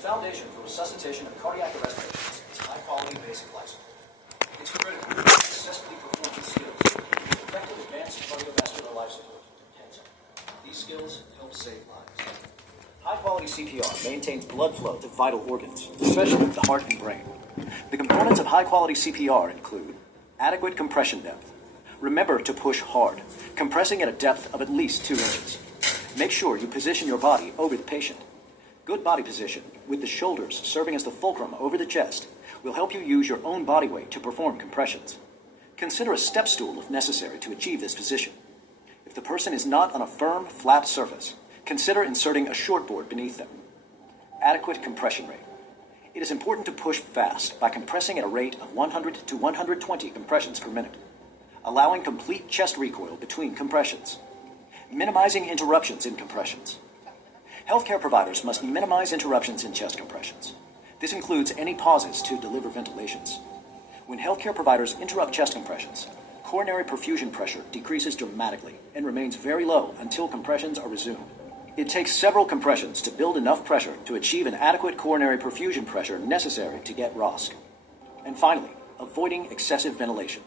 foundation for resuscitation of cardiac arrest patients is high-quality basic life support. It's critical to successfully perform these skills to effective advanced cardiovascular life support in cancer. These skills help save lives. High-quality CPR maintains blood flow to vital organs, especially the heart and brain. The components of high-quality CPR include adequate compression depth. Remember to push hard, compressing at a depth of at least 2 inches. Make sure you position your body over the patient. Good body position, with the shoulders serving as the fulcrum over the chest, will help you use your own body weight to perform compressions. Consider a step stool if necessary to achieve this position. If the person is not on a firm, flat surface, consider inserting a shortboard beneath them. Adequate compression rate. It is important to push fast by compressing at a rate of 100 to 120 compressions per minute, allowing complete chest recoil between compressions. Minimizing interruptions in compressions. Healthcare providers must minimize interruptions in chest compressions. This includes any pauses to deliver ventilations. When healthcare providers interrupt chest compressions, coronary perfusion pressure decreases dramatically and remains very low until compressions are resumed. It takes several compressions to build enough pressure to achieve an adequate coronary perfusion pressure necessary to get ROSC. And finally, avoiding excessive ventilation.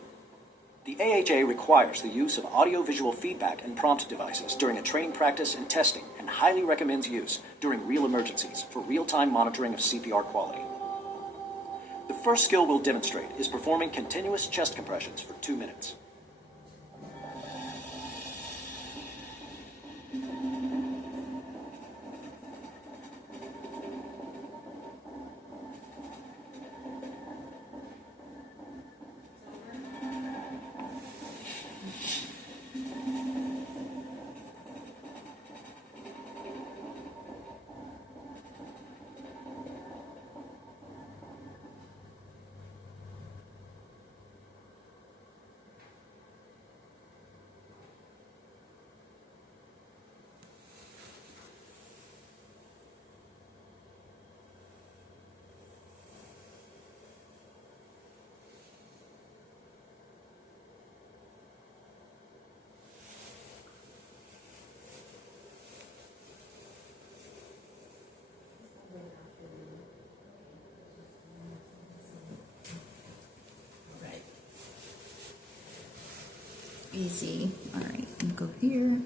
The AHA requires the use of audio-visual feedback and prompt devices during a training practice and testing and highly recommends use during real emergencies for real-time monitoring of CPR quality. The first skill we'll demonstrate is performing continuous chest compressions for 2 minutes. Easy. All right, I'll go here.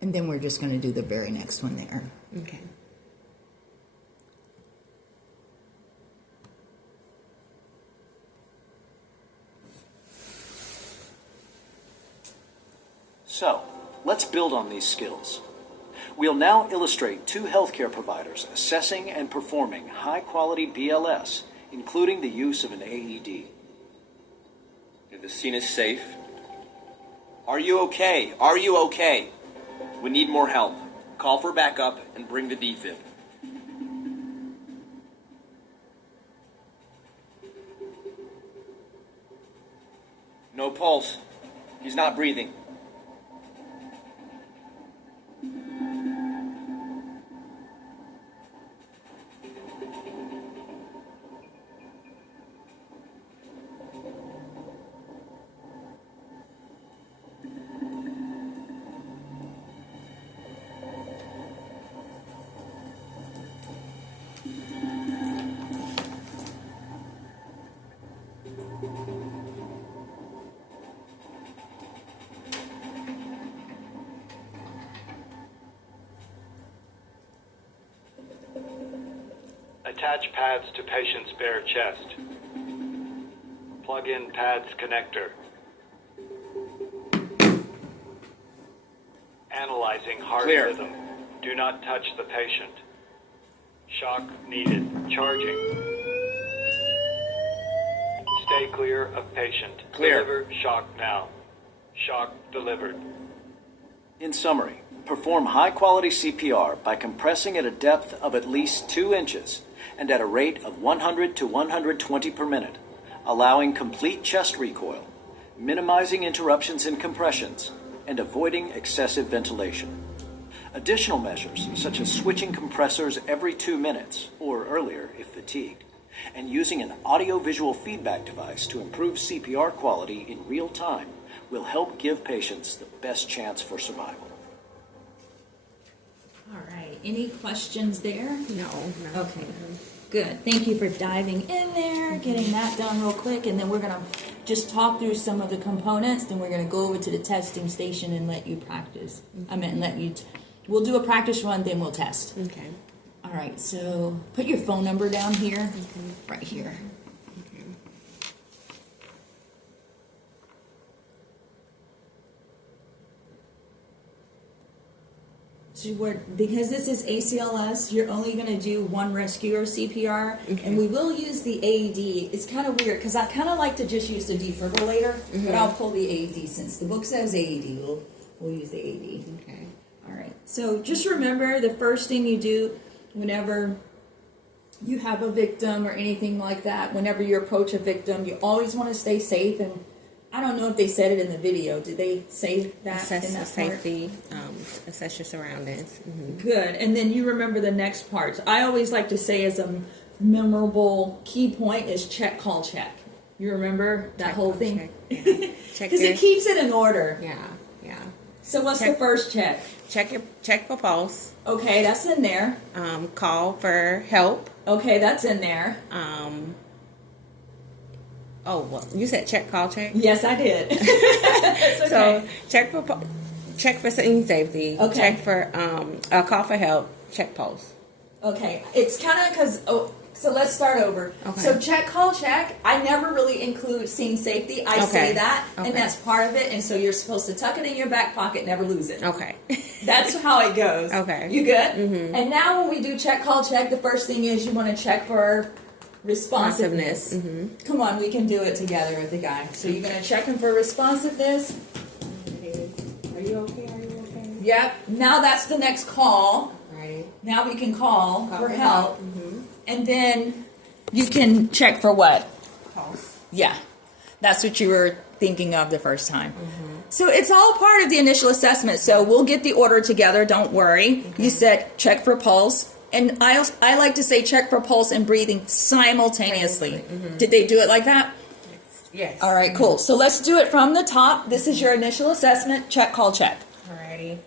And then we're just going to do the very next one there. Okay. So, let's build on these skills. We'll now illustrate 2 healthcare providers assessing and performing high-quality BLS, including the use of an AED. The scene is safe. Are you okay? Are you okay? We need more help. Call for backup and bring the defib. No pulse. He's not breathing. Attach pads to patient's bare chest. Plug in pads connector. Analyzing heart Clear. rhythm. Do not touch the patient. Shock needed. Charging. Stay clear of patient. Clear. Deliver shock now. Shock delivered. In summary, perform high-quality CPR by compressing at a depth of at least 2 inches and at a rate of 100 to 120 per minute, allowing complete chest recoil, minimizing interruptions in compressions, and avoiding excessive ventilation. Additional measures, such as switching compressors every 2 minutes, or earlier if fatigued, and using an audio-visual feedback device to improve CPR quality in real time, will help give patients the best chance for survival. any questions there? No. Okay, good. Thank you for diving in there, getting that done real quick, and then we're gonna just talk through some of the components, then we're gonna go over to the testing station and let you practice. We'll do a practice run, then we'll test. Okay. All right, so put your phone number down here, right here. So because this is ACLS, you're only going to do one rescue or CPR, and we will use the AED. It's kind of weird because I kind of like to just use the defibrillator, but I'll pull the AED since the book says AED. We'll use the AED. Okay. All right. So just remember the first thing you do whenever you have a victim or anything like that, whenever you approach a victim, you always want to stay safe. And I don't know if they said it in the video. Did they say that Assess in the that safety, assess your surroundings. part? Good. And then you remember the next part. I always like to say as a memorable key point is check, call, check. You remember that Check, whole call, thing? check. Yeah. Check Because your, it keeps it in order. yeah, yeah. So what's Check. the first check? Check for pulse. Okay, that's in there. Call for help. Okay, that's in there. Oh, well, you said check, call, check. Yes, I did. It's okay. So check for scene safety. Okay. Check for call for help. Check pulse. Okay, it's kind of because, so let's start over. Okay. So check, call, check. I never really include scene safety. I Okay. say that, Okay. and that's part of it. And so you're supposed to tuck it in your back pocket, never lose it. Okay. That's how it goes. Okay. You good? Mm-hmm. And now when we do check, call, check, the first thing is you want to check for responsiveness. Mm-hmm. Come on, we can do it together with the guy. So you're going to check him for responsiveness. Are you okay? Are you okay? Yep. Now that's the next call. Right. Now we can call for for help. Mm-hmm. And then you can check for what? Pulse. Yeah. That's what you were thinking of the first time. So it's all part of the initial assessment. So we'll get the order together. Don't worry. You said check for pulse. And I like to say check for pulse and breathing simultaneously. Did they do it like that? Yes. All right, cool. So let's do it from the top. This is your initial assessment. Check, call, check. Alrighty.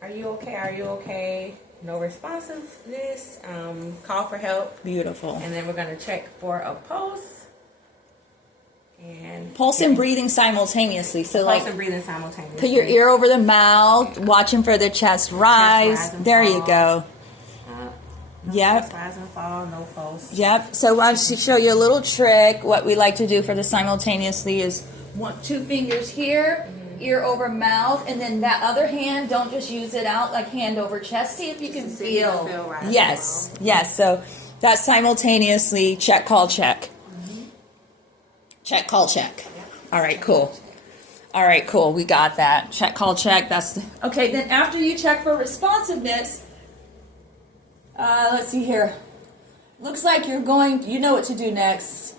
Are you okay? Are you okay? No responsiveness. Call for help. Beautiful. And then we're going to check for a pulse. And Pulse and breathing simultaneously. So pulse like and breathing simultaneously. put your ear over the mouth, watching for the chest rise. rise and There you fall. go. No Yep. chest rise and fall. No pulse. Yep. So I should show you a little trick. What we like to do for the simultaneously is two fingers here, ear over mouth, and then that other hand, don't just use it out like hand over chest. See if you can See if you feel. can feel rise and Yes. fall. Yes. So that's simultaneously check, call, check. Check, call, check. All right, cool. All right, cool. We got that. Check, call, check. Okay, then after you check for responsiveness, let's see here. Looks like you know what to do next.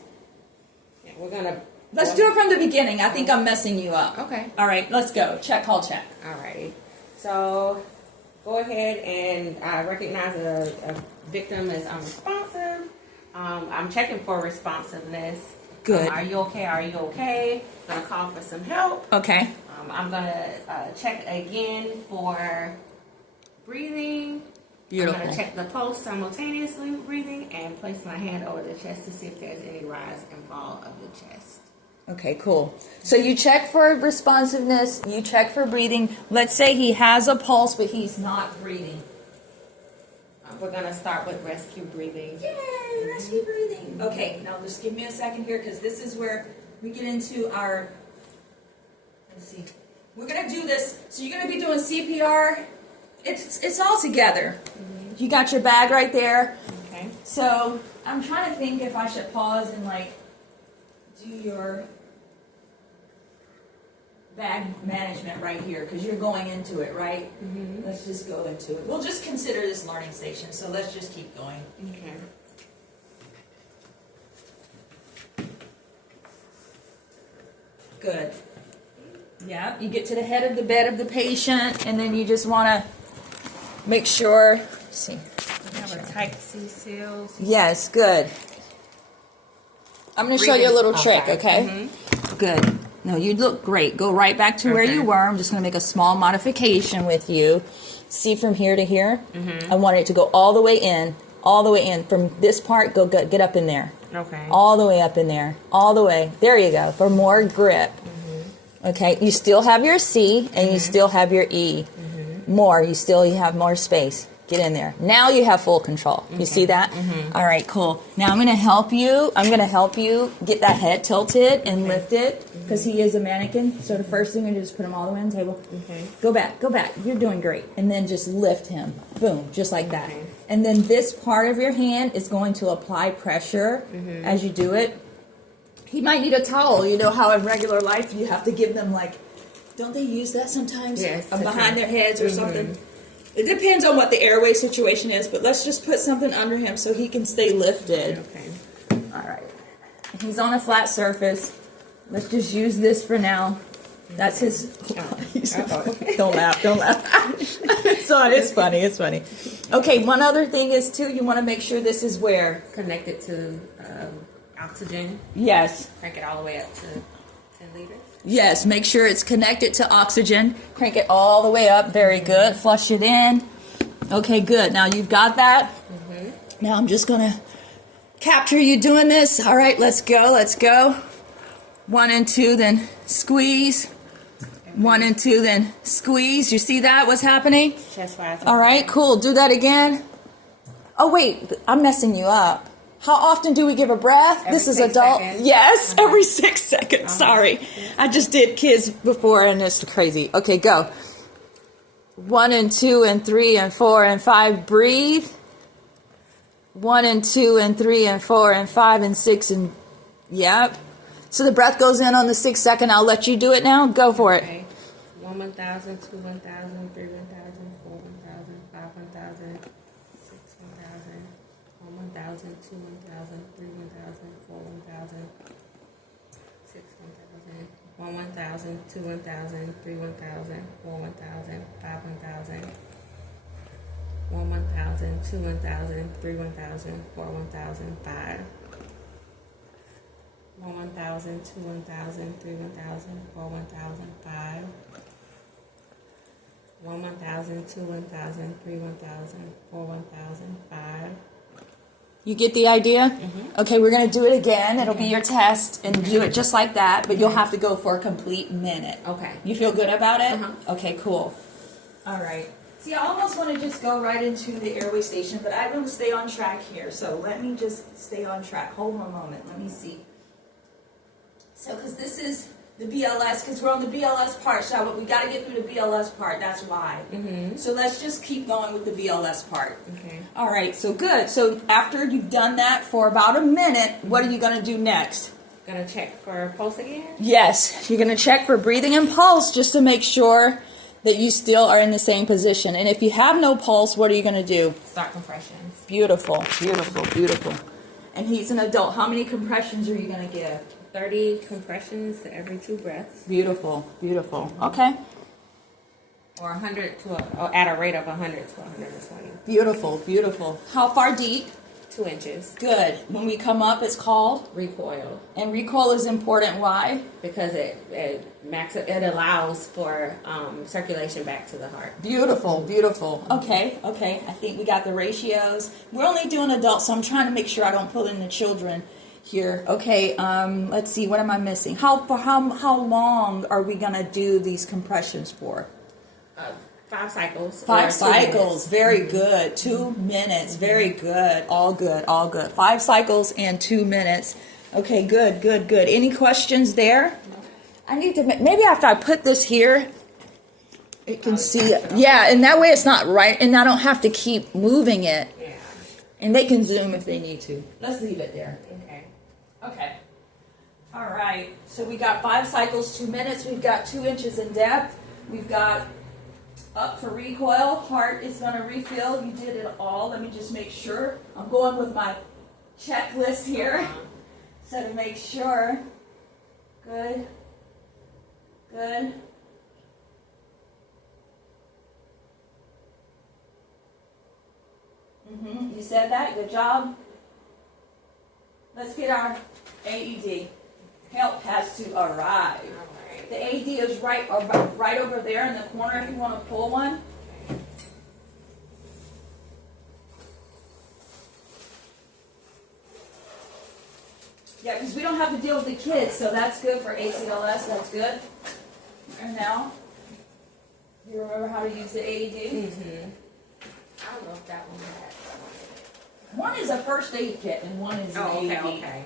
Yeah, we're going to... Let's do it from the beginning. I think I'm messing you up. Okay. All right, let's go. Check, call, check. Alrighty. So go ahead and recognize a victim as unresponsive. I'm checking for responsiveness. Good. Are you okay? Are you okay? Gonna call for some help. Okay. I'm gonna check again for breathing. I'm Beautiful. gonna check the pulse simultaneously with breathing and place my hand over the chest to see if there's any rise and fall of the chest. Okay, cool. So you check for responsiveness, you check for breathing. Let's say he has a pulse, but he's not breathing. We're gonna start with rescue breathing. Yay, rescue breathing. Okay, now just give me a second here because this is where we get into our, let's see. We're gonna do this, so you're gonna be doing CPR. It's all together. You got your bag right there. Okay. So I'm trying to think if I should pause and like do your bag management right here because you're going into it, right? Let's just go into it. We'll just consider this learning station, so let's just keep going. Okay. Good. Yeah, you get to the head of the bed of the patient, and then you just want to make sure. Let's see. We have a type C seal. Yes, good. I'm going to show you a little trick, okay? Good. No, you look great. Go right back to where Okay. you were. I'm just going to make a small modification with you. See from here to here? I want it to go all the way in. All the way in. From this part, get up in there. Okay. All the way up in there. All the way. There you go. For more grip. Okay. You still have your C and you still have your E. More. You have more space. Get in there. Now you have full control. You see that? All right, cool. Now I'm going to help you. I'm going to help you get that head tilted and lift it because he is a mannequin. So the first thing you do is put him all the way on the table. Okay. Go back. Go back. You're doing great. And then just lift him. Boom. Just like that. Okay. And then this part of your hand is going to apply pressure as you do it. He might need a towel. You know how in regular life you have to give them don't they use that sometimes? Yes, Behind their heads or something. It depends on what the airway situation is, but let's just put something under him so he can stay lifted. Okay. All right. He's on a flat surface. Let's just use this for now. That's his. Don't laugh. Don't laugh. It's funny. It's funny. Okay. One other thing is too. You want to make sure this is where. Connected to oxygen. Yes. Crank it all the way up to 10 liters. Yes, make sure it's connected to oxygen. Crank it all the way up. Very good. Flush it in. Okay, good. Now you've got that. Now I'm just going to capture you doing this. All right, let's go. Let's go. 1 and 2, then squeeze. 1 and 2, then squeeze. You see that? What's happening? Chest wise. All right, cool. Do that again. Oh, wait. I'm messing you up. How often do we give a breath? Every This is 6 adult. seconds. Yes, every 6 seconds. Sorry. I just did kids before and it's crazy. Okay, go. 1 and 2 and 3 and 4 and 5. Breathe. 1 and 2 and 3 and 4 and 5 and 6 and yep. So the breath goes in on the 6 second. I'll let you do it now. Go for it. Okay. 1, 1,000, 2, 1,000, 3, 1,000, 4, 1,000, 5, 1,000, 6, 1,000, 1, 1,000, 2, 1,000, 3, 1,000, 4, 1,000, 6, 1,000, 1, 1,000, 2, 1,000, 3, 1,000, 4, 1,000, 5, 1,000, 1, 1,000, 2, 1,000, 3, 1,000, 4, 1,000, 5. 1, 1,000, 2, 1,000, 3, 1,000, 4, 1,000, 5. 1, 1,000, 2, 1,000, 3, 1,000, 4, 1,000, 5. You get the idea? Okay, we're going to do it again. It'll be your test and do it just like that, but you'll have to go for a complete minute. Okay. You feel good about it? Uh-huh. Okay, cool. All right. See, I almost want to just go right into the airway station, but I want to stay on track here. So let me just stay on track. Hold on a moment. Let me see. So, because this is the BLS, because we're on the BLS part, so we got to get through the BLS part. That's why. So let's just keep going with the BLS part. Okay. All right, so good. So after you've done that for about a minute, what are you going to do next? Gonna check for pulse again. Yes, you're going to check for breathing and pulse just to make sure that you still are in the same position. And if you have no pulse, what are you going to do? Start compressions. Beautiful, beautiful, beautiful. And he's an adult. How many compressions are you going to give? 30 compressions every 2 breaths. Beautiful, beautiful. Okay. Or 100 to or at a rate of 100 to 120. Beautiful, beautiful. How far deep? 2 inches. Good. When we come up, it's called? Recoil. And recoil is important. Why? Because it allows for circulation back to the heart. Beautiful, beautiful. Okay, okay. I think we got the ratios. We're only doing adults, so I'm trying to make sure I don't pull in the children here. Okay, let's see. What am I missing? How long are we gonna do these compressions for? 5 cycles. 5 or 2 cycles. minutes. Very good. 2 minutes. Very good. All good. All good. 5 cycles and 2 minutes. Okay, good, good, good. Any questions there? I need to maybe after I put this here, it can see it. Yeah, and that way it's not right, and I don't have to keep moving it. Yeah. And they can zoom if they need to. Let's leave it there. Okay. Okay. All right. So we got 5 cycles, 2 minutes. We've got 2 inches in depth. We've got up for recoil. Heart is going to refill. You did it all. Let me just make sure. I'm going with my checklist here. So to make sure. Good. Good. You said that. Good job. Let's get our AED. Help has to arrive. Alright. The AED is right over there in the corner if you want to pull one. Yeah, because we don't have to deal with the kids, so that's good for ACLS. That's good. And now, you remember how to use the AED? Mm-hmm. I don't know if that one had. One is a first aid kit and one is an Oh, okay, AED. okay.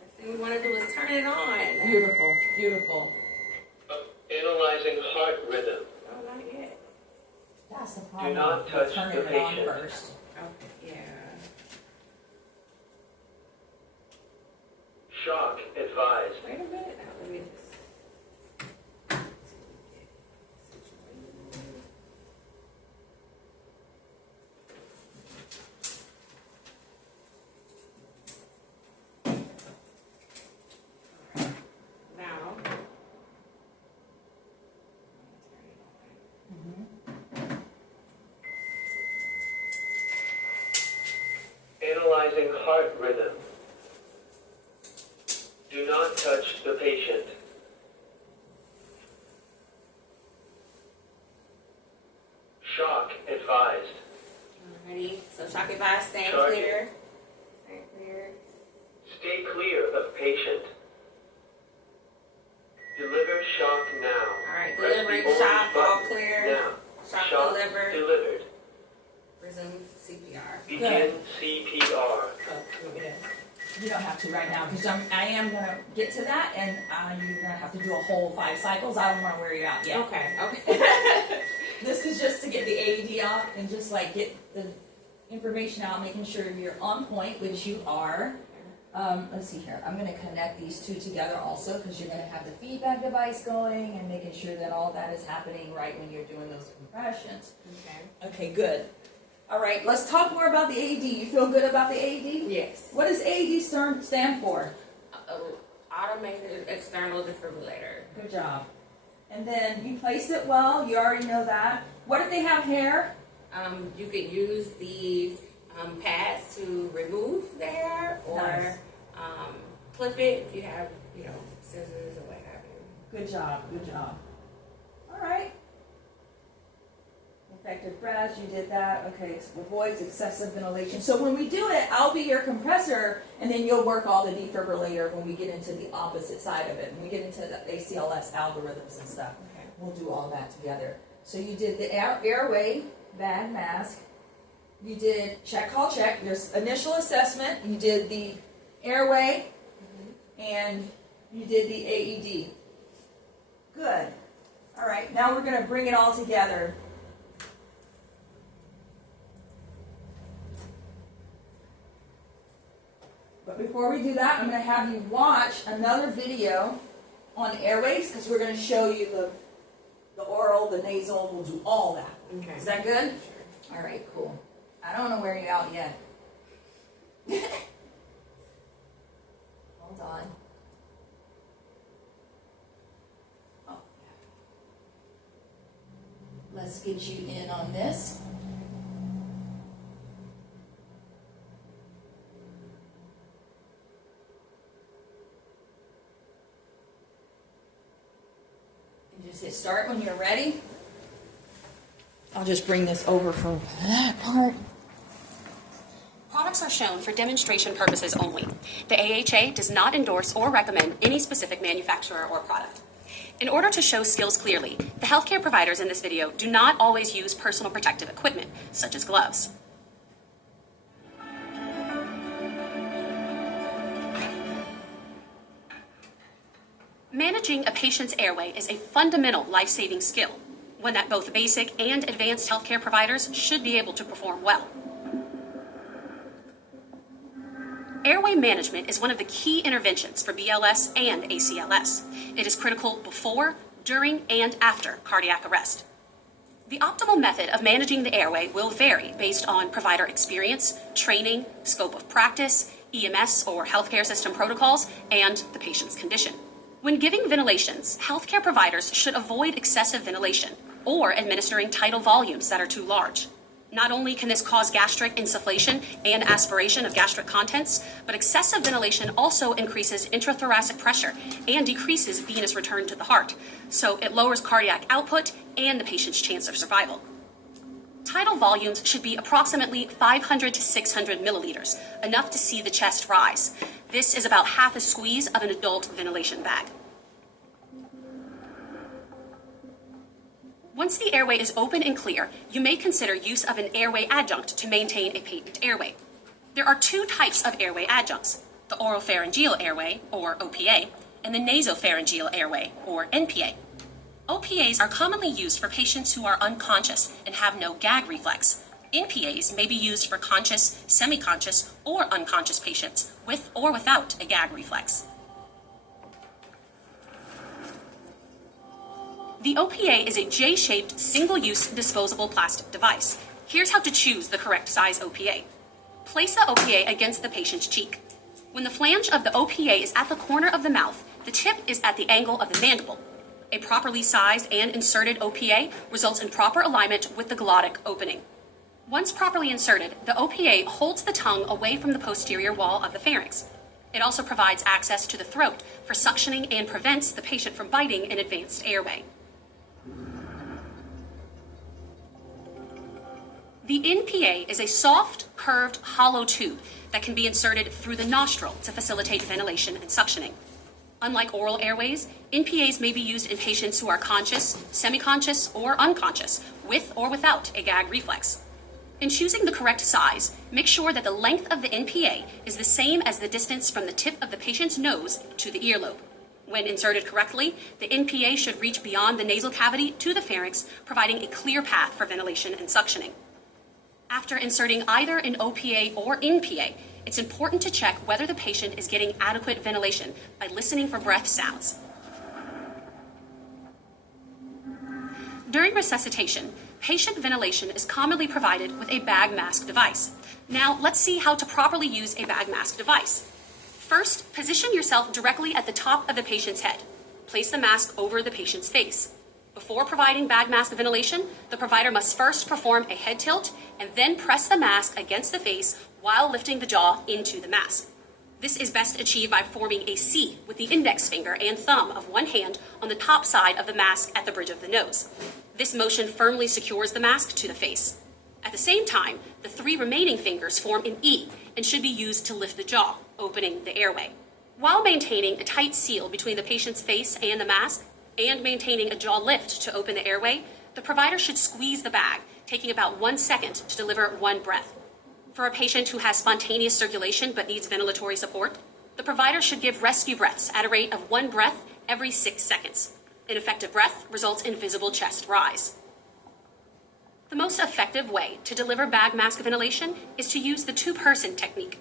First thing we want to do is turn it on. Beautiful, beautiful. Analyzing heart rhythm. Oh, not yet. That's the problem. not touch Turning the it on patient. first. Okay, yeah. Shock advised. Wait a minute. Now, let me just. Now. Analyzing heart rhythm. Do not touch the patient. Shock advised. Alrighty. So shock advice, stand Shock. clear. Stand clear. Stay clear of patient. Deliver shock now. Alright, Press the delivering orange shock, all button clear. Now. Shock delivered. delivered. Resume CPR. Begin CPR. Oh, you want me to? You don't have to right now because I am going to get to that and you're going to have to do a whole 5 cycles. I don't want to wear you out yet. Okay, okay. This is just to get the AED off and just like get the information out, making sure you're on point, which you are. Let's see here. I'm going to connect these two together also because you're going to have the feedback device going and making sure that all that is happening right when you're doing those compressions. Okay. Okay, good. All right, let's talk more about the AED. You feel good about the AED? Yes. What does AED stand for? Automated external defibrillator. Good job. And then you placed it well. You already know that. What if they have hair? You could use the pads to remove the hair or Nice. clip it if you have, scissors or what have you. Good job. Good job. All right. Effective breaths, you did that. Okay, avoids excessive ventilation. So when we do it, I'll be your compressor, and then you'll work all the defibrillator when we get into the opposite side of it. When we get into the ACLS algorithms and stuff, Okay. we'll do all that together. So you did the airway bag mask. You did check, call, check. There's initial assessment. You did the airway, and you did the AED. Good. All right, now we're going to bring it all together. But before we do that, I'm going to have you watch another video on airways because we're going to show you the oral, the nasal. We'll do all that. Okay. Is that good? All right, cool. I don't want to wear you out yet. Hold on. Oh. Let's get you in on this. You just hit start when you're ready. I'll just bring this over for that part. Products are shown for demonstration purposes only. The AHA does not endorse or recommend any specific manufacturer or product. In order to show skills clearly, the healthcare providers in this video do not always use personal protective equipment, such as gloves. Managing a patient's airway is a fundamental life-saving skill, one that both basic and advanced healthcare providers should be able to perform well. Airway management is one of the key interventions for BLS and ACLS. It is critical before, during, and after cardiac arrest. The optimal method of managing the airway will vary based on provider experience, training, scope of practice, EMS or healthcare system protocols, and the patient's condition. When giving ventilations, healthcare providers should avoid excessive ventilation or administering tidal volumes that are too large. Not only can this cause gastric insufflation and aspiration of gastric contents, but excessive ventilation also increases intrathoracic pressure and decreases venous return to the heart. So it lowers cardiac output and the patient's chance of survival. Tidal volumes should be approximately 500 to 600 milliliters, enough to see the chest rise. This is about half a squeeze of an adult ventilation bag. Once the airway is open and clear, you may consider use of an airway adjunct to maintain a patent airway. There are two types of airway adjuncts, the oropharyngeal airway, or OPA, and the nasopharyngeal airway, or NPA. OPAs are commonly used for patients who are unconscious and have no gag reflex. NPAs may be used for conscious, semi-conscious, or unconscious patients with or without a gag reflex. The OPA is a J-shaped, single-use, disposable plastic device. Here's how to choose the correct size OPA. Place the OPA against the patient's cheek. When the flange of the OPA is at the corner of the mouth, the tip is at the angle of the mandible. A properly sized and inserted OPA results in proper alignment with the glottic opening. Once properly inserted, the OPA holds the tongue away from the posterior wall of the pharynx. It also provides access to the throat for suctioning and prevents the patient from biting an advanced airway. The NPA is a soft, curved, hollow tube that can be inserted through the nostril to facilitate ventilation and suctioning. Unlike oral airways, NPAs may be used in patients who are conscious, semi-conscious, or unconscious, with or without a gag reflex. In choosing the correct size, make sure that the length of the NPA is the same as the distance from the tip of the patient's nose to the earlobe. When inserted correctly, the NPA should reach beyond the nasal cavity to the pharynx, providing a clear path for ventilation and suctioning. After inserting either an OPA or NPA, it's important to check whether the patient is getting adequate ventilation by listening for breath sounds. During resuscitation, patient ventilation is commonly provided with a bag mask device. Now, let's see how to properly use a bag mask device. First, position yourself directly at the top of the patient's head. Place the mask over the patient's face. Before providing bag mask ventilation, the provider must first perform a head tilt and then press the mask against the face while lifting the jaw into the mask. This is best achieved by forming a C with the index finger and thumb of one hand on the top side of the mask at the bridge of the nose. This motion firmly secures the mask to the face. At the same time, the three remaining fingers form an E and should be used to lift the jaw, opening the airway. While maintaining a tight seal between the patient's face and the mask, and maintaining a jaw lift to open the airway, the provider should squeeze the bag, taking about 1 second to deliver one breath. For a patient who has spontaneous circulation but needs ventilatory support, the provider should give rescue breaths at a rate of 1 breath every 6 seconds. An effective breath results in visible chest rise. The most effective way to deliver bag mask ventilation is to use the two-person technique.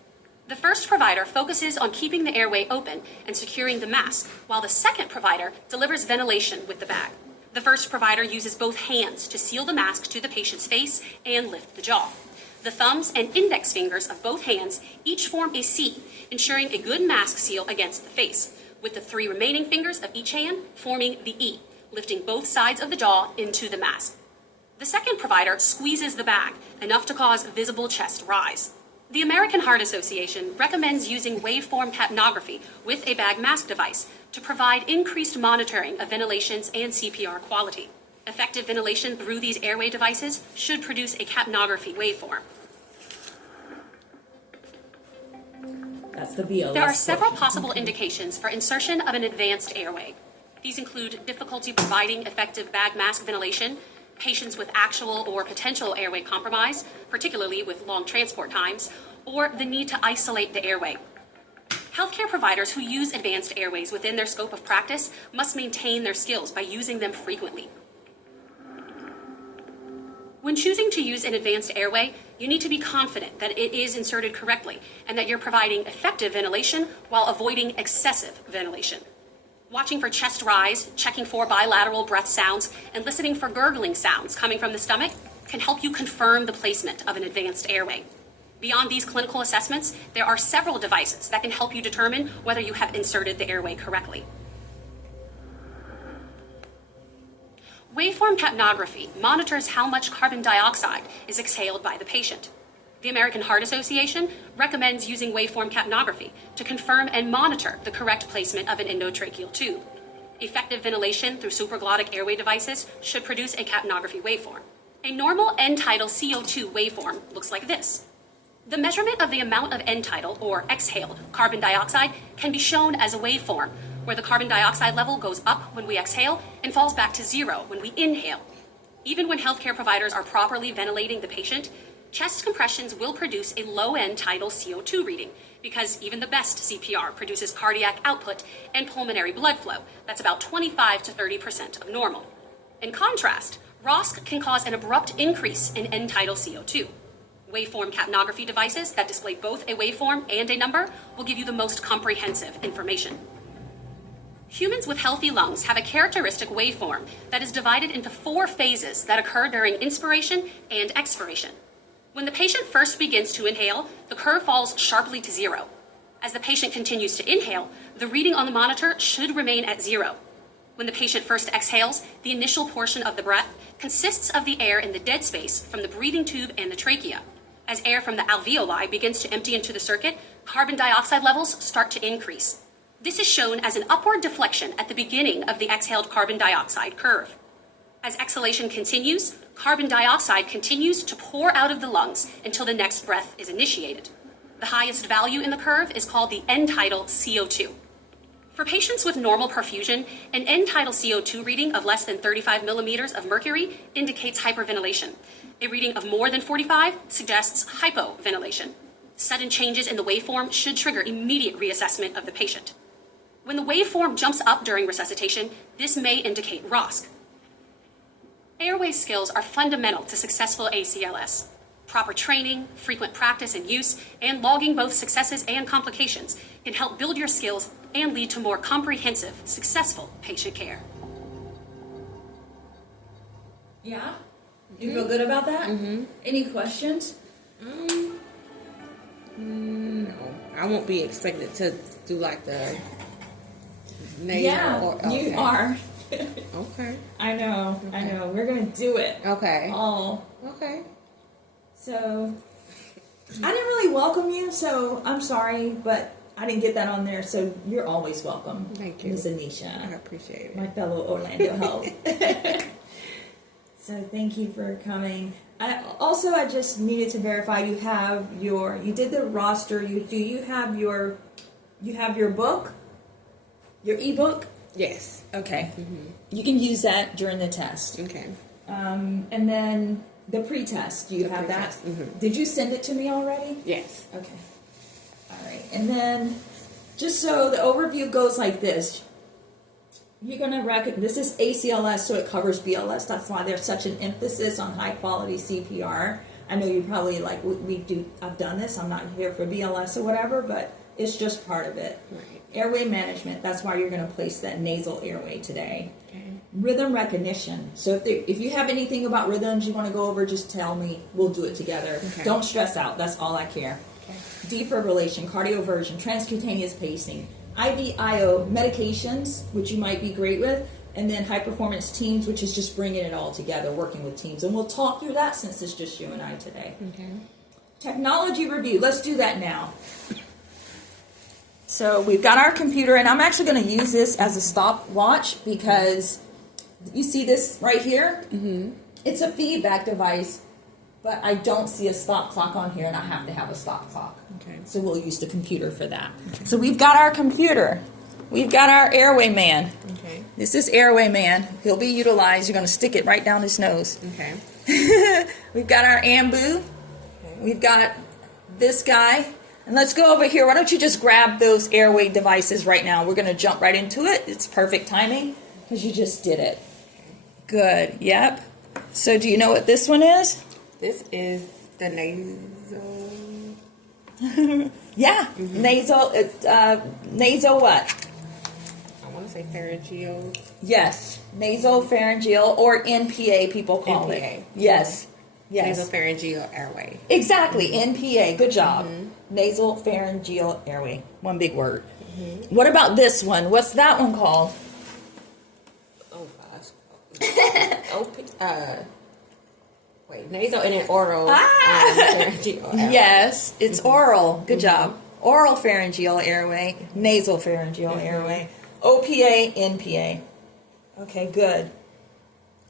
The first provider focuses on keeping the airway open and securing the mask, while the second provider delivers ventilation with the bag. The first provider uses both hands to seal the mask to the patient's face and lift the jaw. The thumbs and index fingers of both hands each form a C, ensuring a good mask seal against the face, with the 3 remaining fingers of each hand forming the E, lifting both sides of the jaw into the mask. The second provider squeezes the bag, enough to cause visible chest rise. The American Heart Association recommends using waveform capnography with a bag mask device to provide increased monitoring of ventilations and CPR quality. Effective ventilation through these airway devices should produce a capnography waveform. That's the BLS. There are several portion. possible indications for insertion of an advanced airway. These include difficulty providing effective bag mask ventilation, patients with actual or potential airway compromise, particularly with long transport times, or the need to isolate the airway. Healthcare providers who use advanced airways within their scope of practice must maintain their skills by using them frequently. When choosing to use an advanced airway, you need to be confident that it is inserted correctly and that you're providing effective ventilation while avoiding excessive ventilation. Watching for chest rise, checking for bilateral breath sounds, and listening for gurgling sounds coming from the stomach can help you confirm the placement of an advanced airway. Beyond these clinical assessments, there are several devices that can help you determine whether you have inserted the airway correctly. Waveform capnography monitors how much carbon dioxide is exhaled by the patient. The American Heart Association recommends using waveform capnography to confirm and monitor the correct placement of an endotracheal tube. Effective ventilation through supraglottic airway devices should produce a capnography waveform. A normal end-tidal CO2 waveform looks like this. The measurement of the amount of end-tidal, or exhaled, carbon dioxide can be shown as a waveform, where the carbon dioxide level goes up when we exhale and falls back to zero when we inhale. Even when healthcare providers are properly ventilating the patient, chest compressions will produce a low-end tidal CO2 reading because even the best CPR produces cardiac output and pulmonary blood flow that's about 25 to 30% of normal. In contrast, ROSC can cause an abrupt increase in end tidal CO2. Waveform capnography devices that display both a waveform and a number will give you the most comprehensive information. Humans with healthy lungs have a characteristic waveform that is divided into 4 phases that occur during inspiration and expiration. When the patient first begins to inhale, the curve falls sharply to 0. As the patient continues to inhale, the reading on the monitor should remain at 0. When the patient first exhales, the initial portion of the breath consists of the air in the dead space from the breathing tube and the trachea. As air from the alveoli begins to empty into the circuit, carbon dioxide levels start to increase. This is shown as an upward deflection at the beginning of the exhaled carbon dioxide curve. As exhalation continues, carbon dioxide continues to pour out of the lungs until the next breath is initiated. The highest value in the curve is called the end-tidal CO2. For patients with normal perfusion, an end-tidal CO2 reading of less than 35 millimeters of mercury indicates hyperventilation. A reading of more than 45 suggests hypoventilation. Sudden changes in the waveform should trigger immediate reassessment of the patient. When the waveform jumps up during resuscitation, this may indicate ROSC. Airway skills are fundamental to successful ACLS. Proper training, frequent practice and use, and logging both successes and complications can help build your skills and lead to more comprehensive, successful patient care. Yeah? You feel good about that? Mm-hmm. Any questions? No, I won't be expected to do like the nasal. Yeah, or, okay. you are. Okay. I know. We're going to do it. Okay. Oh. Okay. So, I didn't really welcome you, so I'm sorry, but I didn't get that on there, so you're always welcome. Thank you. Miss Anisha. I appreciate it. My fellow Orlando Health. So thank you for coming. I just needed to verify you did the roster. You have your book, your ebook? Yes. Okay. Mm-hmm. You can use that during the test. Okay. And then the pre-test. Do you have that? Mm-hmm. Did you send it to me already? Yes. Okay. All right. And then just so the overview goes like this. You're going to this is ACLS, so it covers BLS. That's why there's such an emphasis on high quality CPR. I know you probably I've done this. I'm not here for BLS or whatever, but it's just part of it. Right. Airway management. That's why you're going to place that nasal airway today. Okay. Rhythm recognition. So if you have anything about rhythms you want to go over, just tell me. We'll do it together. Okay. Don't stress out. That's all I care. Okay. Defibrillation, cardioversion, transcutaneous pacing, IVIO medications, which you might be great with, and then high performance teams, which is just bringing it all together, working with teams. And we'll talk through that since it's just you and I today. Okay. Technology review. Let's do that now. So we've got our computer, and I'm actually going to use this as a stopwatch because you see this right here? Mm-hmm. It's a feedback device, but I don't see a stop clock on here, and I have to have a stop clock. Okay. So we'll use the computer for that. Okay. So we've got our computer. We've got our airway man. Okay. This is airway man. He'll be utilized. You're going to stick it right down his nose. Okay. We've got our AMBU. Okay. We've got this guy. And let's go over here. Why don't you just grab those airway devices right now? We're going to jump right into it. It's perfect timing because you just did it. Good. Yep. So do you know what this one is? This is the nasal. Yeah. Mm-hmm. Nasal what? I want to say pharyngeal. Yes. Nasopharyngeal or NPA people call NPA. it. Yes. Yes. Nasopharyngeal airway. Exactly. NPA. Good job. Mm-hmm. Nasopharyngeal airway. One big word. Mm-hmm. What about this one? What's that one called? Oh, gosh. nasal and then oral. Pharyngeal. Yes, it's oral. Good job. Oral pharyngeal airway, nasal pharyngeal airway, OPA, NPA. Okay, good.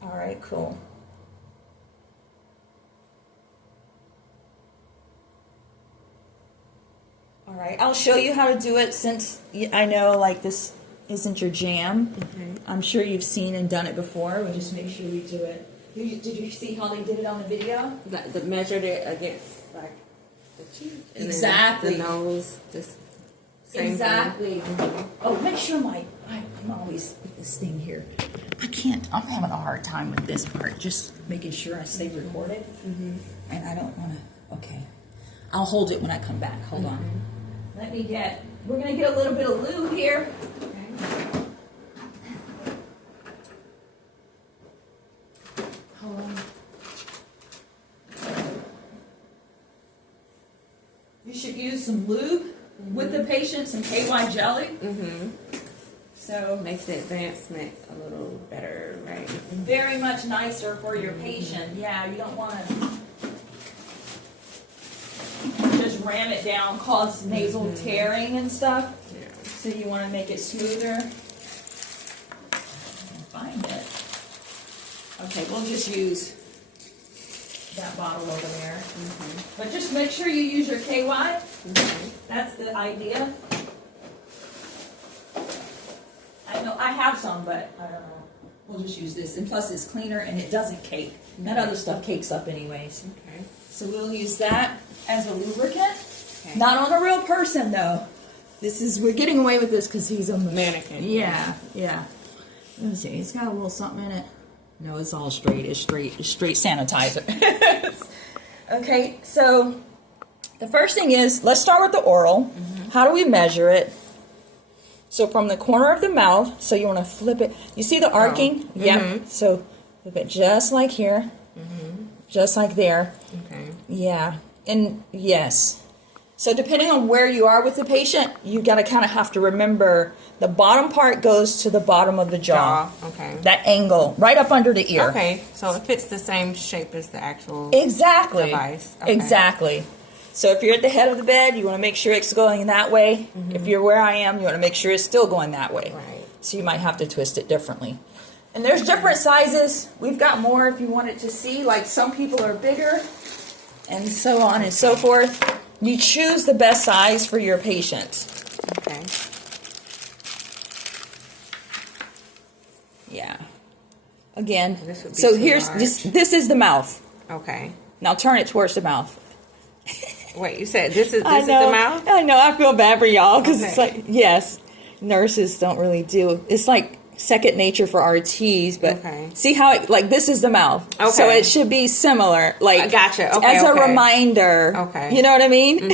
All right, cool. All right, I'll show you how to do it since I know like this isn't your jam. I'm sure you've seen and done it before. We'll just make sure we do it. Did you see how they did it on the video? The measured it against like the cheek. And Exactly. Then the nose. This same Exactly. Oh, make sure I'm always with this thing here. I'm having a hard time with this part. Just making sure I stay recorded. And I don't want to, okay. I'll hold it when I come back. Hold on. We're going to get a little bit of lube here. Hold on. You should use some lube with the patient, some KY jelly. So Makes the advancement a little better, right? very much nicer for your patient. Yeah, you don't want to just ram it down, cause nasal tearing and stuff. Yeah. So you want to make it smoother. Find it. Okay, we'll just use that bottle over there. But just make sure you use your KY. That's the idea. I know I have some, but I don't know. We'll just use this. And plus it's cleaner and it doesn't cake. That other stuff cakes up anyways. Okay. So we'll use that as a lubricant. Okay. Not on a real person though. We're getting away with this because he's a Mannequin. Yeah, yeah. Let me see. It's got a little something in it. No, it's all straight. It's straight sanitizer. Okay, so the first thing is, let's start with the oral. How do we measure it? So from the corner of the mouth, so you want to flip it. You see the arcing? Yeah. So flip it just like here. Just like there. Okay. Yeah. And yes. So depending on where you are with the patient, you gotta kind of have to remember the bottom part goes to the bottom of the jaw. Okay. That angle, right up under the ear. Okay. So it fits the same shape as the actual Exactly. device. Okay. Exactly. So if you're at the head of the bed, you want to make sure it's going that way. If you're where I am, you want to make sure it's still going that way. Right. So you might have to twist it differently. And there's different sizes. We've got more if you wanted to see. Like some people are bigger and so on and so forth. You choose the best size for your patient. Okay. Yeah. Again, This would be so too here's large. this is the mouth. Okay. Now turn it towards the mouth. Wait, you said this is I the know, mouth? I know. I feel bad for y'all because it's Okay. like, yes, nurses don't really do. It's like second nature for RTs, but Okay. see how it, like this is the mouth. Okay. So it should be similar. Like, I gotcha. Okay, as a okay. reminder. Okay. You know what I mean?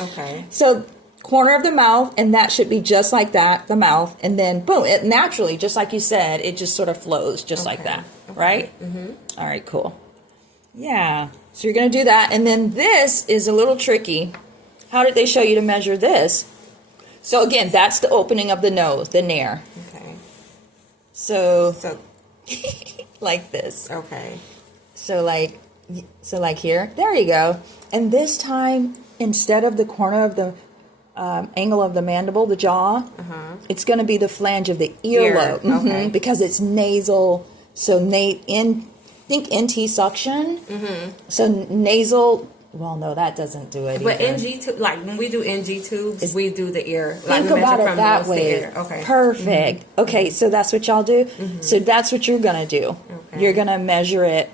Okay. So corner of the mouth, and that should be just like that, the mouth, and then boom, it naturally, just like you said, it just sort of flows just like Okay. that, right? All right, cool. Yeah. So you're going to do that, and then this is a little tricky. How did they show you to measure this? So again, that's the opening of the nose, the nair. Okay. So So like this. okay. So like here, there you go. And this time, instead of the corner of the angle of the mandible, the jaw, it's going to be the flange of the earlobe. Ear, okay. Because it's nasal. So think NT suction. So nasal. Well, no, that doesn't do it. But either. NG tube, like when we do NG tubes, we do the ear. Like Think we measure about it from that nose to way. ear. Okay. Perfect. Okay, so that's what y'all do. So that's what you're gonna do. Okay. You're gonna measure it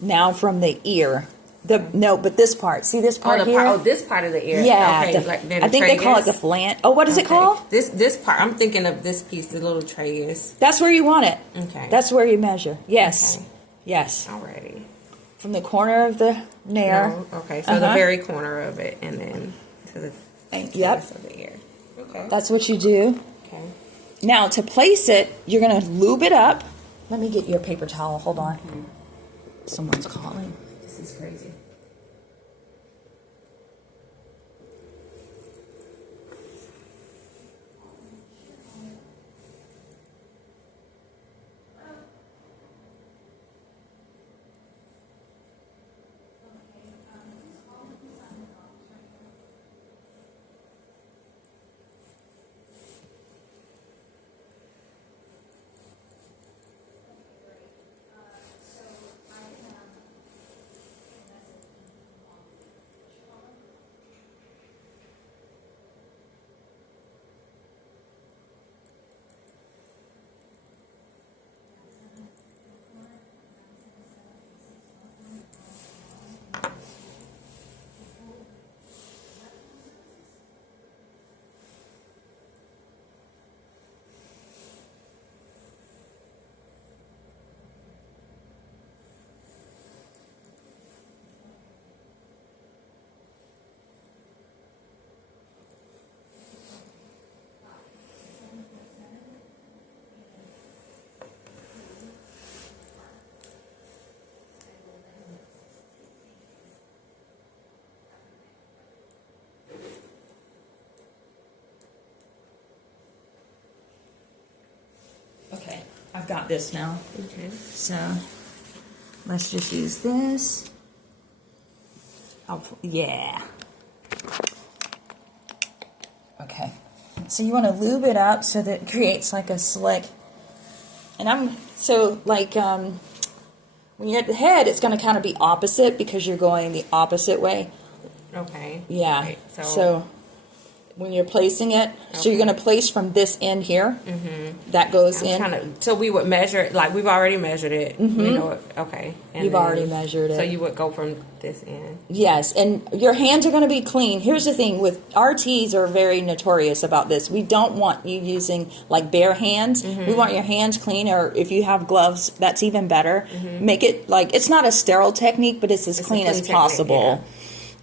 now from the ear. But this part. See this part here? this part of the ear. Yeah. Okay. the- Like I think they call it the flange. Oh, what is it called? This part. I'm thinking of this piece, the little tragus. That's where you want it. Okay. That's where you measure. Yes. Okay. Yes. Alrighty. From the corner of the nair. No, okay. So the Uh-huh. very corner of it, and then to the Yep. base of the ear. Okay. That's what you do. Okay. Now to place it, you're gonna lube it up. Let me get you a paper towel. Hold on. Someone's calling. This is crazy. I've got this now. Okay. So let's just use this. Yeah. Okay. So you want to lube it up so that it creates like a slick. And when you're at the head, it's going to kind of be opposite because you're going the opposite way. Okay. Yeah. Right. So when you're placing it, so you're going to place from this end here. Mm-hmm. That goes in. So we would measure it, like we've already measured it. Mm-hmm. You know, okay. And You've already measured it. So you would go from this end. Yes, and your hands are going to be clean. Here's the thing, with RTs are very notorious about this. We don't want you using like bare hands. Mm-hmm. We want your hands clean, or if you have gloves, that's even better. Mm-hmm. Make it like, it's not a sterile technique, but it's as clean as technique, possible.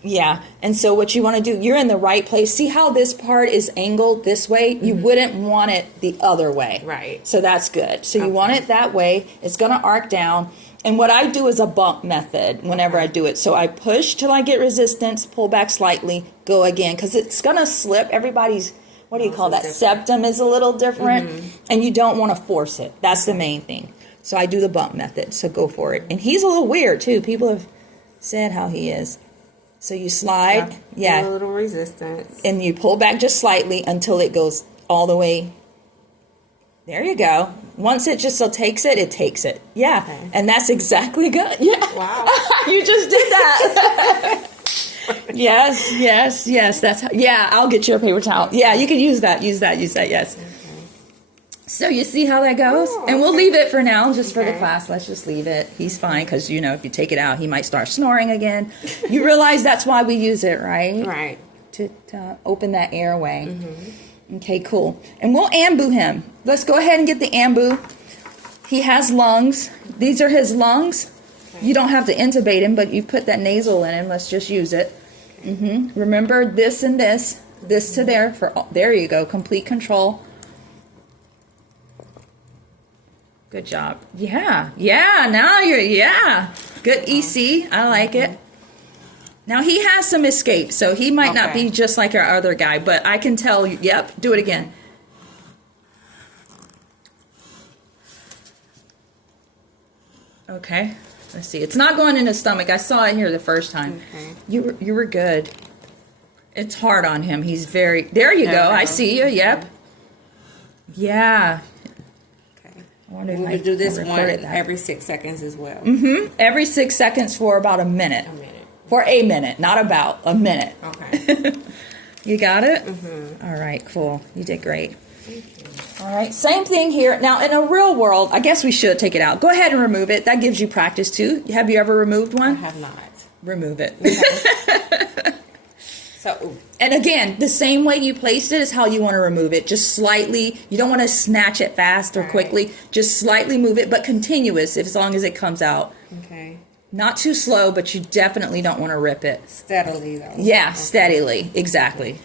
Yeah, and so what you want to do, you're in the right place. See how this part is angled this way? You wouldn't want it the other way. Right. So that's good. So you want it that way. It's going to arc down. And what I do is a bump method whenever I do it. So I push till I get resistance, pull back slightly, go again. Because it's going to slip. Everybody's, what do you call that? Septum is a little different. And you don't want to force it. That's the main thing. So I do the bump method. So go for it. And he's a little weird too. People have said how he is. So you slide, A little resistance. and you pull back just slightly until it goes all the way. There you go. Once it just takes it, it takes it. Yeah, Okay. and that's exactly good. Yeah. Wow. You just did that. Yes. That's how, yeah. I'll get you a paper towel. Yeah, you can use that. Yes. So you see how that goes? And we'll leave it for now, just for the class. Let's just leave it. He's fine because, if you take it out, he might start snoring again. You realize that's why we use it, right? Right. To open that airway. Okay, cool. And we'll ambu him. Let's go ahead and get the ambu. He has lungs. These are his lungs. Okay. You don't have to intubate him, but you put that nasal in him. Let's just use it. Remember this and this to there. There you go. Complete control. Good job. Yeah. Now good EC. I like it. Now he has some escape, so he might not be just like our other guy, but I can tell you. Yep. Do it again. Okay. Let's see. It's not going in his stomach. I saw it here the first time. Okay. You were good. It's hard on him. He's very. There you go. I see you. Yep. Yeah. I wonder if We I would do this recorded one that. every 6 seconds as well. Every 6 seconds for about a minute. For a minute, not about a minute. Okay. You got it? All right, cool. You did great. All right, same thing here. Now, in a real world, I guess we should take it out. Go ahead and remove it. That gives you practice too. Have you ever removed one? I have not. Remove it. So, And again, the same way you placed it is how you want to remove it. Just slightly. You don't want to snatch it fast or quickly. Just slightly move it, but continuous as long as it comes out. okay. Not too slow, but you definitely don't want to rip it. Steadily, though. Yeah, steadily. Exactly.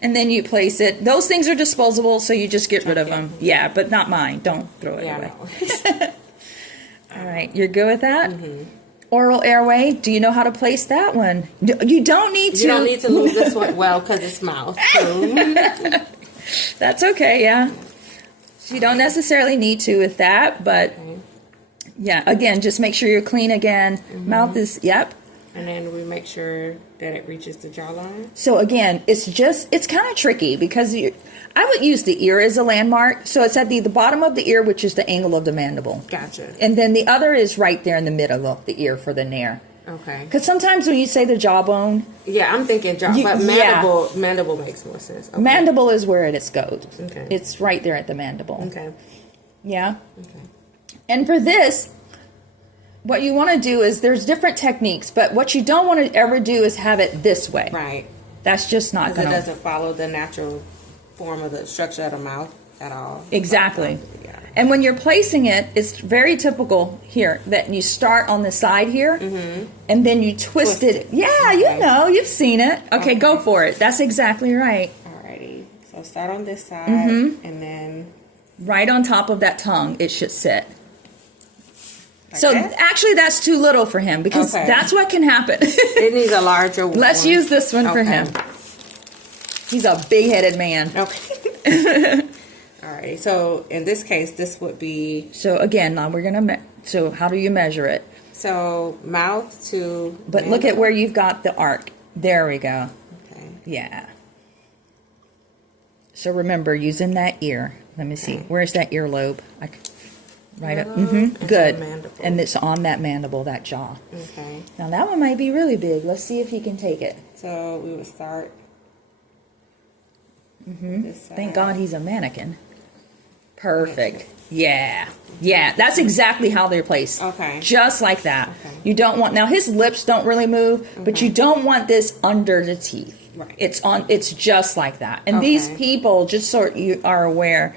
And then you place it. Those things are disposable, so you just get rid of them. Yeah, but not mine. Don't throw it away. No. All right, you're good with that? Oral airway. Do you know how to place that one? You don't need to. You don't need to lose this one. Well, because it's mouth, too. That's okay, yeah. You don't necessarily need to with that, but yeah, again, just make sure you're clean again. Mouth is, yep. And then we make sure that it reaches the jawline. So again, it's kind of tricky because I would use the ear as a landmark. So it's at the bottom of the ear, which is the angle of the mandible. Gotcha. And then the other is right there in the middle of the ear for the nair. Okay. Because sometimes when you say the jawbone, Yeah, I'm thinking jaw, but mandible makes more sense. Okay. mandible is where it goes. Okay. It's right there at the mandible. Okay. Yeah. Okay. And for this, what you want to do is there's different techniques, but what you don't want to ever do is have it this way. Right. That's just not Because going it to. doesn't follow the natural form of the structure of the mouth at all. Exactly. Yeah. And when you're placing it, it's very typical here that you start on the side here and then you twist it. Yeah, you know, you've seen it. Okay, go for it. That's exactly right. Alrighty. So start on this side and then. Right on top of that tongue, it should sit. So that? actually, that's too little for him because that's what can happen. It needs a larger one. Let's use this one for him. He's a big-headed man. Okay. All Alrighty. So in this case, this would be So again, now we're gonna. So how do you measure it? so mouth to. But look at where you've got the arc. There we go. Okay. Yeah. So remember, using that ear. Let me see. Where's that earlobe? Right up. And Good. the mandible. And it's on that mandible, that jaw. Okay. Now that one might be really big. Let's see if he can take it. So we would start. This side. Thank God he's a mannequin. Perfect. Yeah. Yeah. That's exactly how they're placed. Okay. Just like that. Okay. You don't want, now his lips don't really move, but you don't want this under the teeth. Right. It's just like that. And these Okay. people, just so you are aware,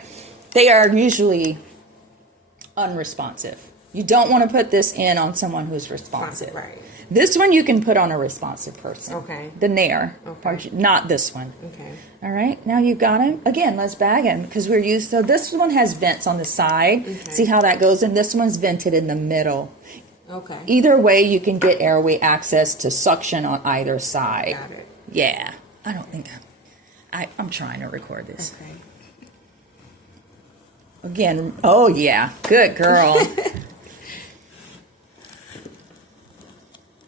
they are usually unresponsive. You don't want to put this in on someone who's responsive. Right. This one you can put on a responsive person. Okay. The Nair. Okay. Not this one. Okay. All right, now you've got him. Again, let's bag him because we're used. So this one has vents on the side. Okay. See how that goes? And this one's vented in the middle. Okay. Either way, you can get airway access to suction on either side. Got it. Yeah, I don't think I'm trying to record this. Okay. Again, oh yeah, good girl.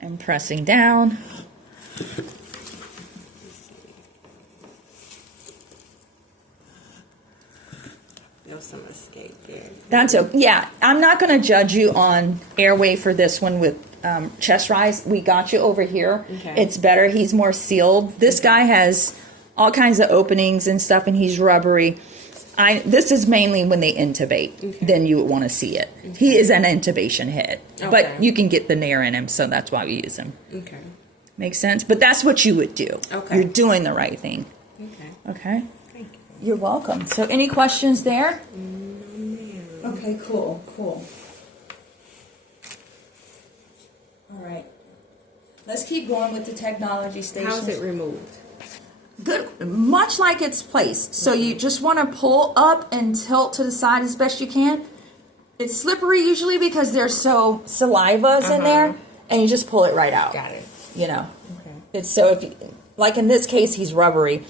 I'm pressing down. There was some escape there. That's okay. Yeah, I'm not going to judge you on airway for this one with chest rise. We got you over here. Okay. It's better. He's more sealed. This guy has all kinds of openings and stuff, and he's rubbery. This is mainly when they intubate. Then you would want to see it. He is an intubation head, Okay. but you can get the Nair in him, so that's why we use him. Okay. Makes sense? But that's what you would do. Okay. You're doing the right thing. Okay. Okay? Thank you. You're welcome. So any questions there? Okay, cool, cool. All right. Let's keep going with the technology station. How is it removed? Good. Much like its place. So you just want to pull up and tilt to the side as best you can. It's slippery usually because there's so saliva's in there, and you just pull it right out. Got it. You know. Okay. It's so if you, like in this case, he's rubbery.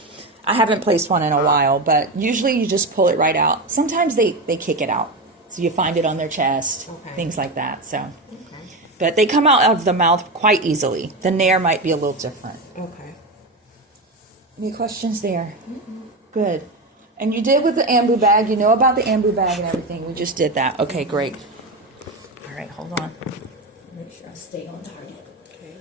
I haven't placed one in a while, but usually you just pull it right out. Sometimes they kick it out. So you find it on their chest, Okay. things like that. So, Okay. but they come out of the mouth quite easily. The Nair might be a little different. Okay. Any questions there? Good. And you did with the ambu bag. You know about the ambu bag and everything. We just did that. Okay, great. All right, hold on. Make sure I stay on target. Okay.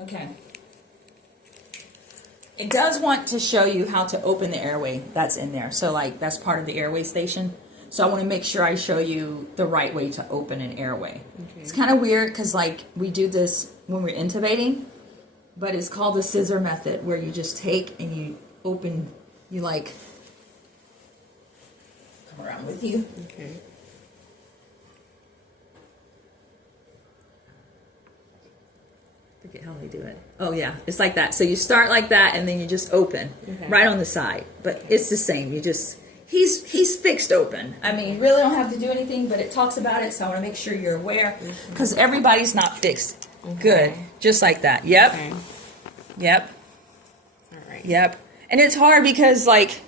Okay. It does want to show you how to open the airway that's in there. So like that's part of the airway station. So I want to make sure I show you the right way to open an airway. Okay. It's kind of weird because like we do this when we're intubating, but it's called the scissor method where you just take and you open, you like come around with you. Okay. Forget how they do it. Oh yeah, it's like that. So you start like that, and then you just open right on the side. But it's the same. You just he's fixed open. I mean, you really don't have to do anything, but it talks about it. So I want to make sure you're aware because everybody's not fixed. Good, just like that. Yep, Okay. yep, All right. yep. And it's hard because like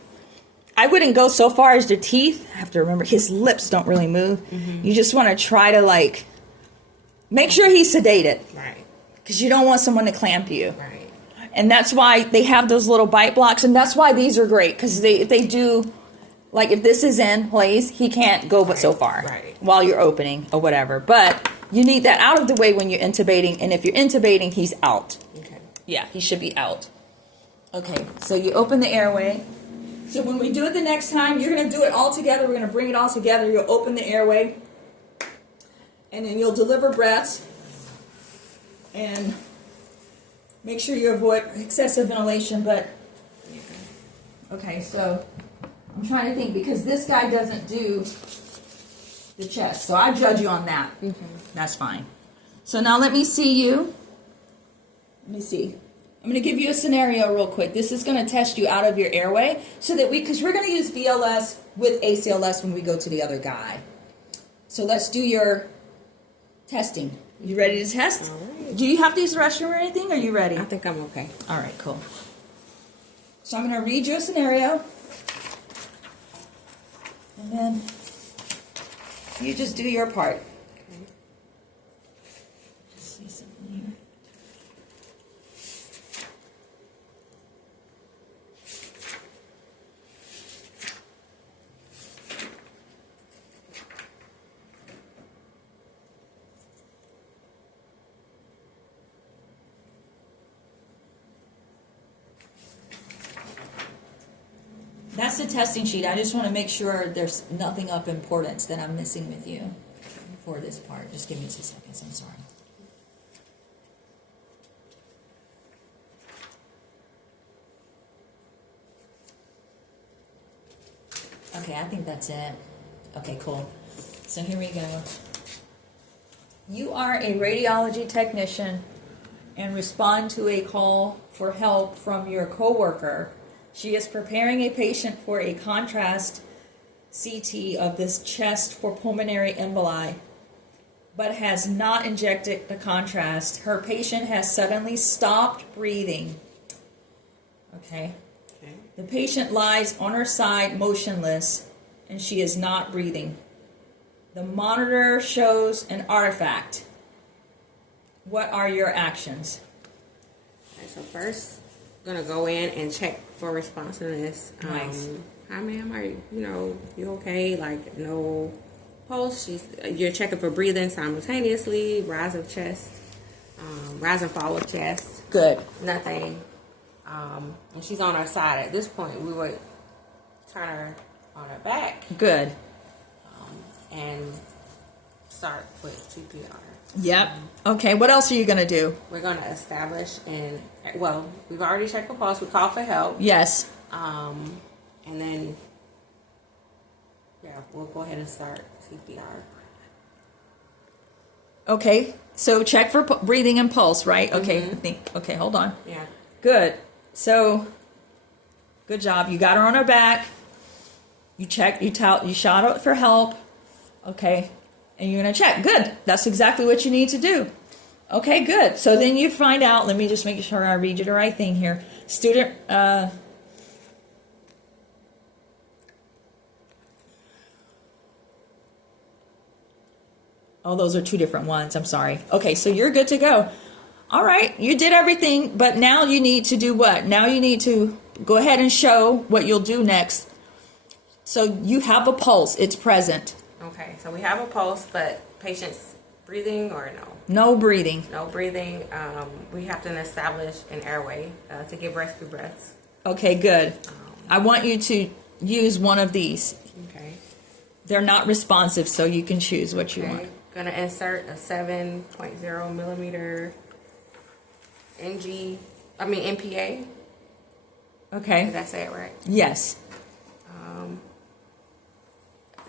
I wouldn't go so far as the teeth. I have to remember his lips don't really move. You just want to try to like make sure he's sedated. Right. Because you don't want someone to clamp you. Right. And that's why they have those little bite blocks. And that's why these are great. Because if they do, like if this is in place, he can't go but so far. Right. While you're opening or whatever. But you need that out of the way when you're intubating. And if you're intubating, he's out. Okay. Yeah, he should be out. Okay, so you open the airway. So when we do it the next time, you're going to do it all together. We're going to bring it all together. You'll open the airway. And then you'll deliver breaths. And make sure you avoid excessive ventilation, but okay, so I'm trying to think because this guy doesn't do the chest, so I judge you on that. That's fine. So now let me see you. Let me see. I'm going to give you a scenario real quick. This is going to test you out of your airway so that because we're going to use BLS with ACLS when we go to the other guy. So let's do your testing. You ready to test? All right. Do you have to use the restroom or anything? Are you ready? I think I'm okay. All right, cool. So I'm going to read you a scenario. And then you just do your part. Okay. Just see something here. That's the testing sheet. I just want to make sure there's nothing of importance that I'm missing with you for this part. Just give me 2 seconds. I'm sorry. Okay, I think that's it. Okay, cool. So here we go. You are a radiology technician and respond to a call for help from your coworker. She is preparing a patient for a contrast CT of this chest for pulmonary emboli, but has not injected the contrast. Her patient has suddenly stopped breathing. Okay. Okay. The patient lies on her side motionless, and she is not breathing. The monitor shows an artifact. What are your actions? Okay, so first, gonna go in and check for responsiveness. Nice. Hi, ma'am. Are you okay? Like no pulse. You're checking for breathing simultaneously. Rise of chest. Rise and fall of chest. Good. Nothing. And she's on her side. At this point, we would turn her on her back Good. and start with CPR. Yep. Okay, what else are you going to do? We're going to establish we've already checked for pulse. We call for help. Yes. And then, we'll go ahead and start CPR. Okay, so check for breathing and pulse, right? Okay, okay, hold on. Yeah. Good. So, good job. You got her on her back. You checked, you shot out for help. Okay, and you're going to check. Good. That's exactly what you need to do. Okay, good. So then you find out, let me just make sure I read you the right thing here. Student, oh, those are two different ones. I'm sorry. Okay, so you're good to go. All right, you did everything, but now you need to do what? Now you need to go ahead and show what you'll do next. So you have a pulse. It's present. Okay, so we have a pulse, but patient's breathing or no? No breathing. No breathing. We have to establish an airway to give rescue breaths. Okay, good. I want you to use one of these. Okay. They're not responsive, so you can choose what you want. Gonna insert a 7.0 millimeter MPA. Okay. Did I say it right? Yes.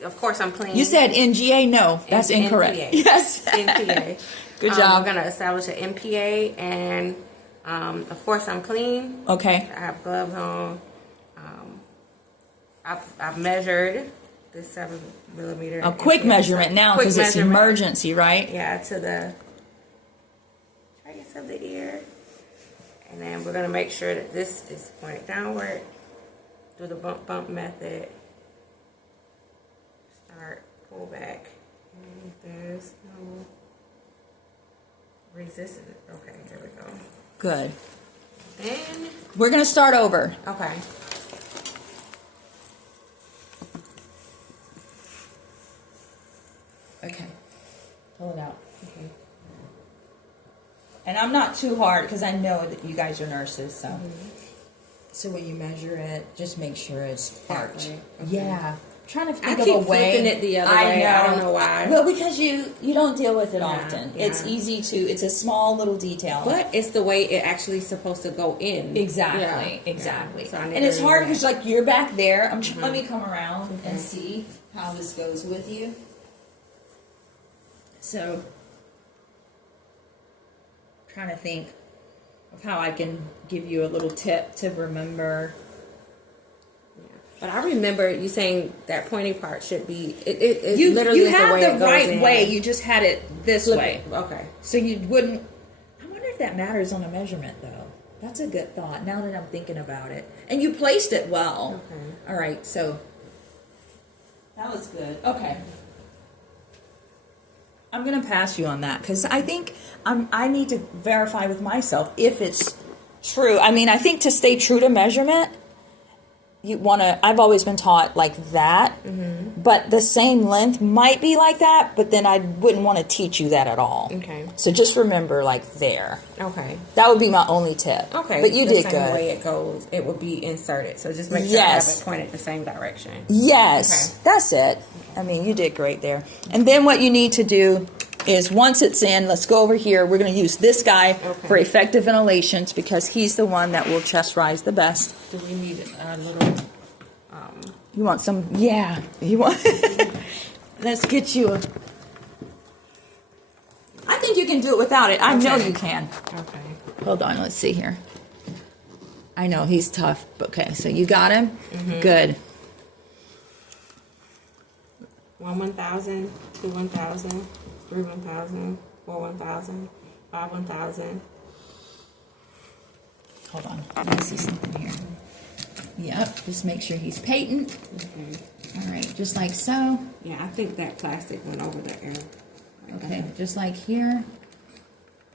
Of course, I'm clean. You said NGA? No, that's N- incorrect. NPA. Yes. NPA. Good job. We're gonna establish an MPA, and of course, I'm clean. Okay. I have gloves on. I've measured this 7 millimeter. A quick measurement now because it's emergency, right? Yeah, to the trace of the ear. And then we're going to make sure that this is pointed downward. Do the bump method. Start, pull back. And there's no resistance. Okay, there we go. Good. Then, We're going to start over. okay. Okay. Pull it out. Okay. And I'm not too hard because I know that you guys are nurses, so. So when you measure it, just make sure it's arch. Okay. Yeah. Trying to I think of keep a way. flipping it the other way. I don't know why. Well, because you don't deal with it Yeah, often. yeah. It's easy to. It's a small little detail. But it's the way it actually is supposed to go in. Exactly, Yeah. exactly. Yeah. So I need And it's to hard do because that. like you're back there. Let me come around and see how this goes with you. So, trying to think. of how I can give you a little tip to remember. But I remember you saying that pointy part should be. It You literally is had the way the it goes right in. way. You just had it this Flip way. it. Okay. So you wouldn't. I wonder if that matters on a measurement, though. That's a good thought. Now that I'm thinking about it, and you placed it well. Okay. All right. So that was good. Okay. I'm gonna pass you on that because I think I need to verify with myself if it's true. I mean, I think to stay true to measurement, you want to. I've always been taught like that, but the same length might be like that. But then I wouldn't want to teach you that at all. Okay. So just remember, like there. Okay. That would be my only tip. Okay. But you the did same good. way it goes, it will be inserted. So just make sure Yes. I have it pointed the same direction. Yes, Okay. that's it. I mean, you did great there. And then what you need to do is once it's in, let's go over here. We're going to use this guy for effective ventilations because he's the one that will chest rise the best. Do we need a little? You want some? Yeah. You want? Let's get you a. I think you can do it without it. I know Okay. you can. Okay. Hold on. Let's see here. I know he's tough. Okay, so you got him. Good. 1 1,000, 2 1,000, 3 1,000, 4 1,000, 5 1,000. Hold on. Let me see something here. Yep. Just make sure he's patent. All right. Just like so. Yeah, I think that plastic went over the air. Okay. Just like here.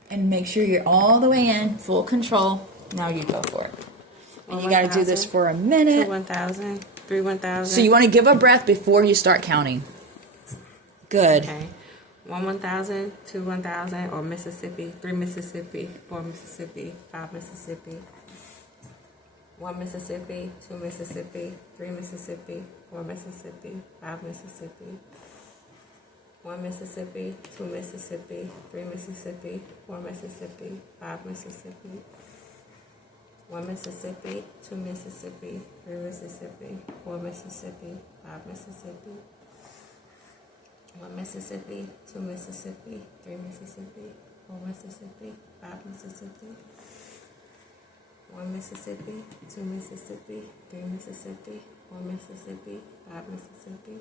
And make sure you're all the way in, full control. Now you go for it. And you got to do this 1,000, for a 2 minute. 1,000, 3 1,000. So you want to give a breath before you start counting. Good. Okay. 1 1,000, 2 1,000, or Mississippi, 3 Mississippi, 4 Mississippi, 5 Mississippi. 1 Mississippi, 2 Mississippi, 3 Mississippi, 4 Mississippi, 5 Mississippi. 1 Mississippi, 2 Mississippi, 3 Mississippi, 4 Mississippi, 5 Mississippi. 1 Mississippi, 2 Mississippi, 3 Mississippi, 4 Mississippi, 5 Mississippi. 1 Mississippi, 2 Mississippi, 3 Mississippi, 4 Mississippi, 5 Mississippi. 1 Mississippi, 2 Mississippi, 3 Mississippi, 4 Mississippi, 5 Mississippi.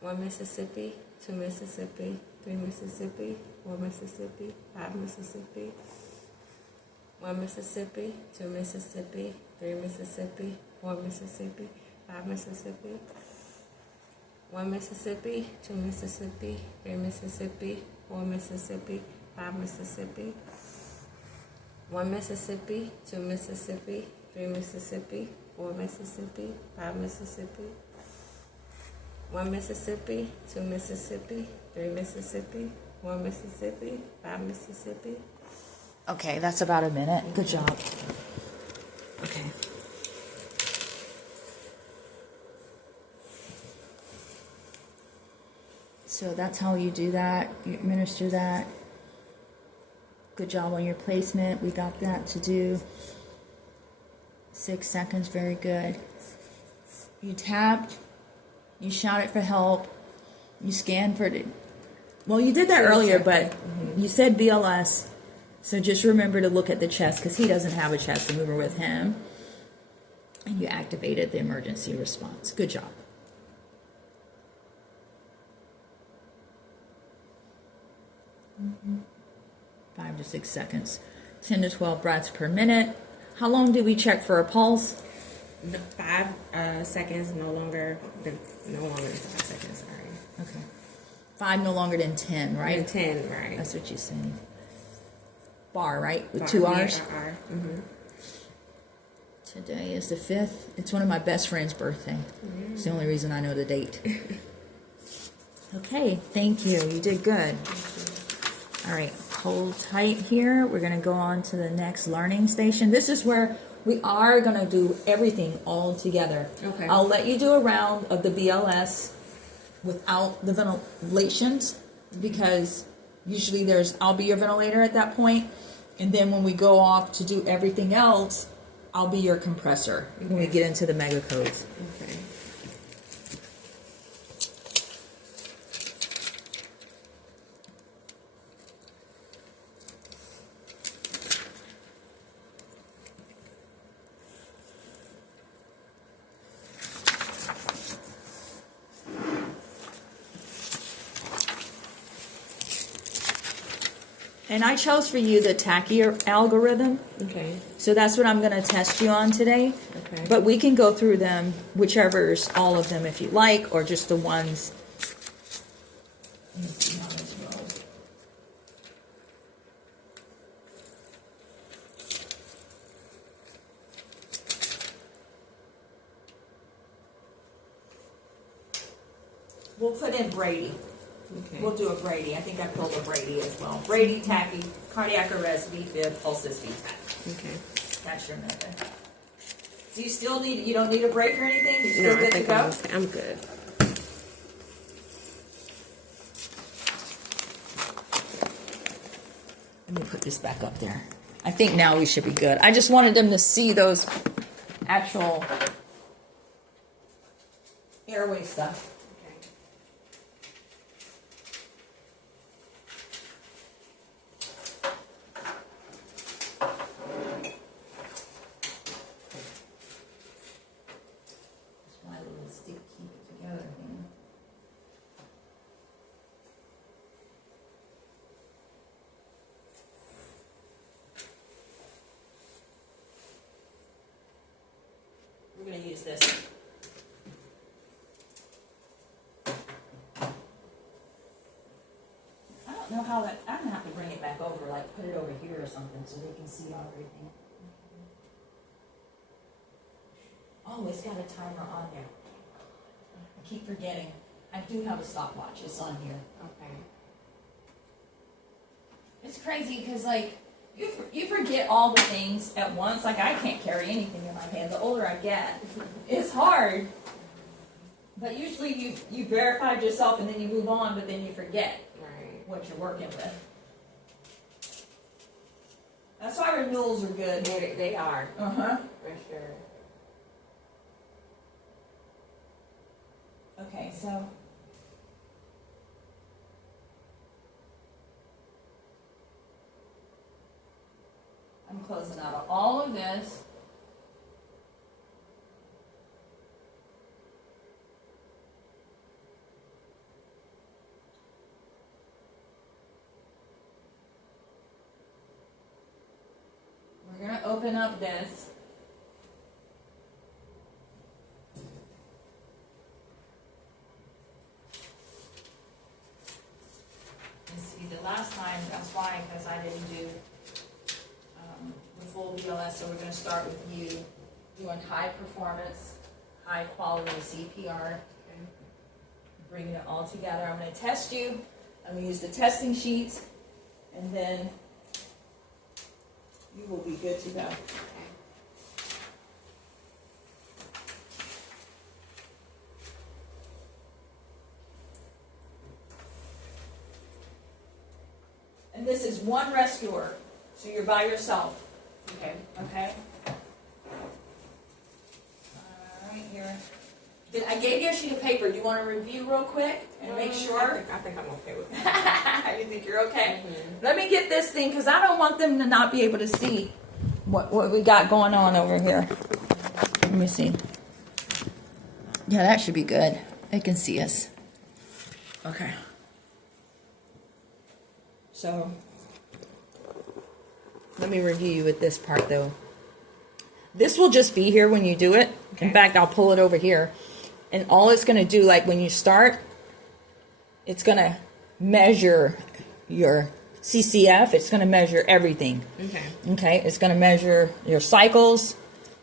1 Mississippi, 2 Mississippi, 3 Mississippi, 4 Mississippi, 5 Mississippi. 1 Mississippi, 2 Mississippi, 3 Mississippi, 4 Mississippi, 5 Mississippi. 1 Mississippi, 2 Mississippi, 3 Mississippi, 4 Mississippi, 5 Mississippi. 1 Mississippi, 2 Mississippi, 3 Mississippi, 4 Mississippi, 5 Mississippi. 1 Mississippi, 2 Mississippi, 3 Mississippi, 4 Mississippi, 5 Mississippi. Okay, that's about a minute. Good job. Okay. So that's how you do that. You administer that. Good job on your placement. We got that to do. 6 seconds. Very good. You tapped. You shouted for help. You scanned for it. Well, you did that earlier, but you said BLS. So just remember to look at the chest because he doesn't have a chest, and we were with him. And you activated the emergency response. Good job. 5 to 6 seconds. 10 to 12 breaths per minute. How long do we check for a pulse? The 5 seconds no longer than 5 seconds. Sorry. Okay. 5 no longer than 10, right? And 10, right? That's what you're saying. Bar, right? With Bar, 2 yeah, R's? R. Mhm. Today is the 5th. It's one of my best friend's birthday. It's the only reason I know the date. Okay, thank you. You did good. All right, hold tight here. We're going to go on to the next learning station. This is where we are going to do everything all together. Okay. I'll let you do a round of the BLS without the ventilations because usually I'll be your ventilator at that point. And then when we go off to do everything else, I'll be your compressor when we get into the mega codes. Okay. And I chose for you the Tachy algorithm. Okay. So that's what I'm going to test you on today. Okay. But we can go through them, whichever's all of them if you like, or just the ones. Let me see how this rolls. We'll put in Brady. Okay. We'll do a Brady. I think I pulled a Brady as well. Brady, Tachy, cardiac arrest, VFib, pulses, VTAC. Okay. That's your method. Do you still need, you don't need a break or anything? You still No, I good to think go? I'm good. Let me put this back up there. I think now we should be good. I just wanted them to see those actual airway stuff. Okay. Just my little stick keep it together here. We're going to use this. I don't know how that, I'm going to have to bring it back over, like put it over here or something so they can see everything. Oh, it's got a timer on there. I keep forgetting. I do have a stopwatch. It's on here. Okay. It's crazy because, like, you forget all the things at once. Like, I can't carry anything in my hand. The older I get, it's hard. But usually you verified yourself and then you move on, but then you forget Right. what you're working with. That's why renewals are good. They are, Uh-huh. for sure. Okay, so I'm closing out of all of this. We're going to open up this. And see, the last time, that's why, because I didn't do the full BLS, so we're going to start with you doing high performance, high quality CPR. Bringing it all together. I'm going to test you. I'm going to use the testing sheets, and then you will be good to go. And this is one rescuer, so you're by yourself. Okay. Okay? All right, here. I gave you a sheet of paper. Do you want to review real quick and make sure? I think I'm okay with that. You think you're okay? Mhm. Let me get this thing, because I don't want them to not be able to see what we got going on over here. Let me see. Yeah, that should be good. They can see us. Okay. So, let me review you with this part, though. This will just be here when you do it. Okay. In fact, I'll pull it over here. And all it's going to do, like when you start, it's going to measure your CCF. It's going to measure everything. Okay. Okay, it's going to measure your cycles.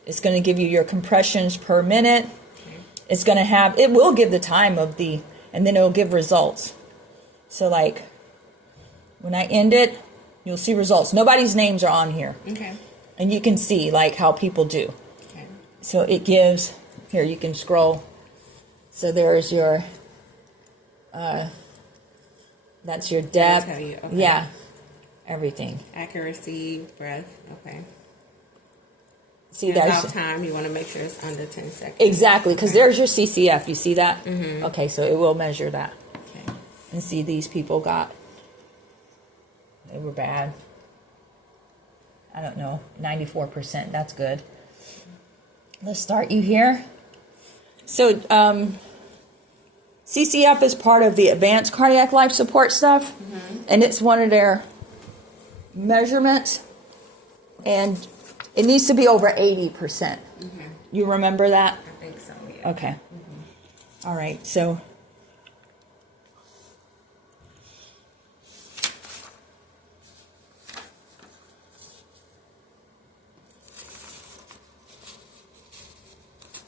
It's going to give you your compressions per minute. Okay. It's going to have, it will give the time of the, and then it'll give results. So like, when I end it, you'll see results. Nobody's names are on here. Okay. And you can see like how people do. Okay. So it gives, here you can scroll. So there's your, that's your depth. tell you, okay. Yeah, everything. Accuracy, breath. Okay. See, That's there's time. You want to make sure it's under 10 seconds. exactly, because there's your CCF. You see that? Mhm. Okay, so it will measure that. Okay. And see, these people they were bad. I don't know, 94%. That's good. Let's start you here. So, CCF is part of the advanced cardiac life support stuff, and it's one of their measurement, and it needs to be over 80%. Okay. You remember that? I think so, yeah. Okay. All right, so.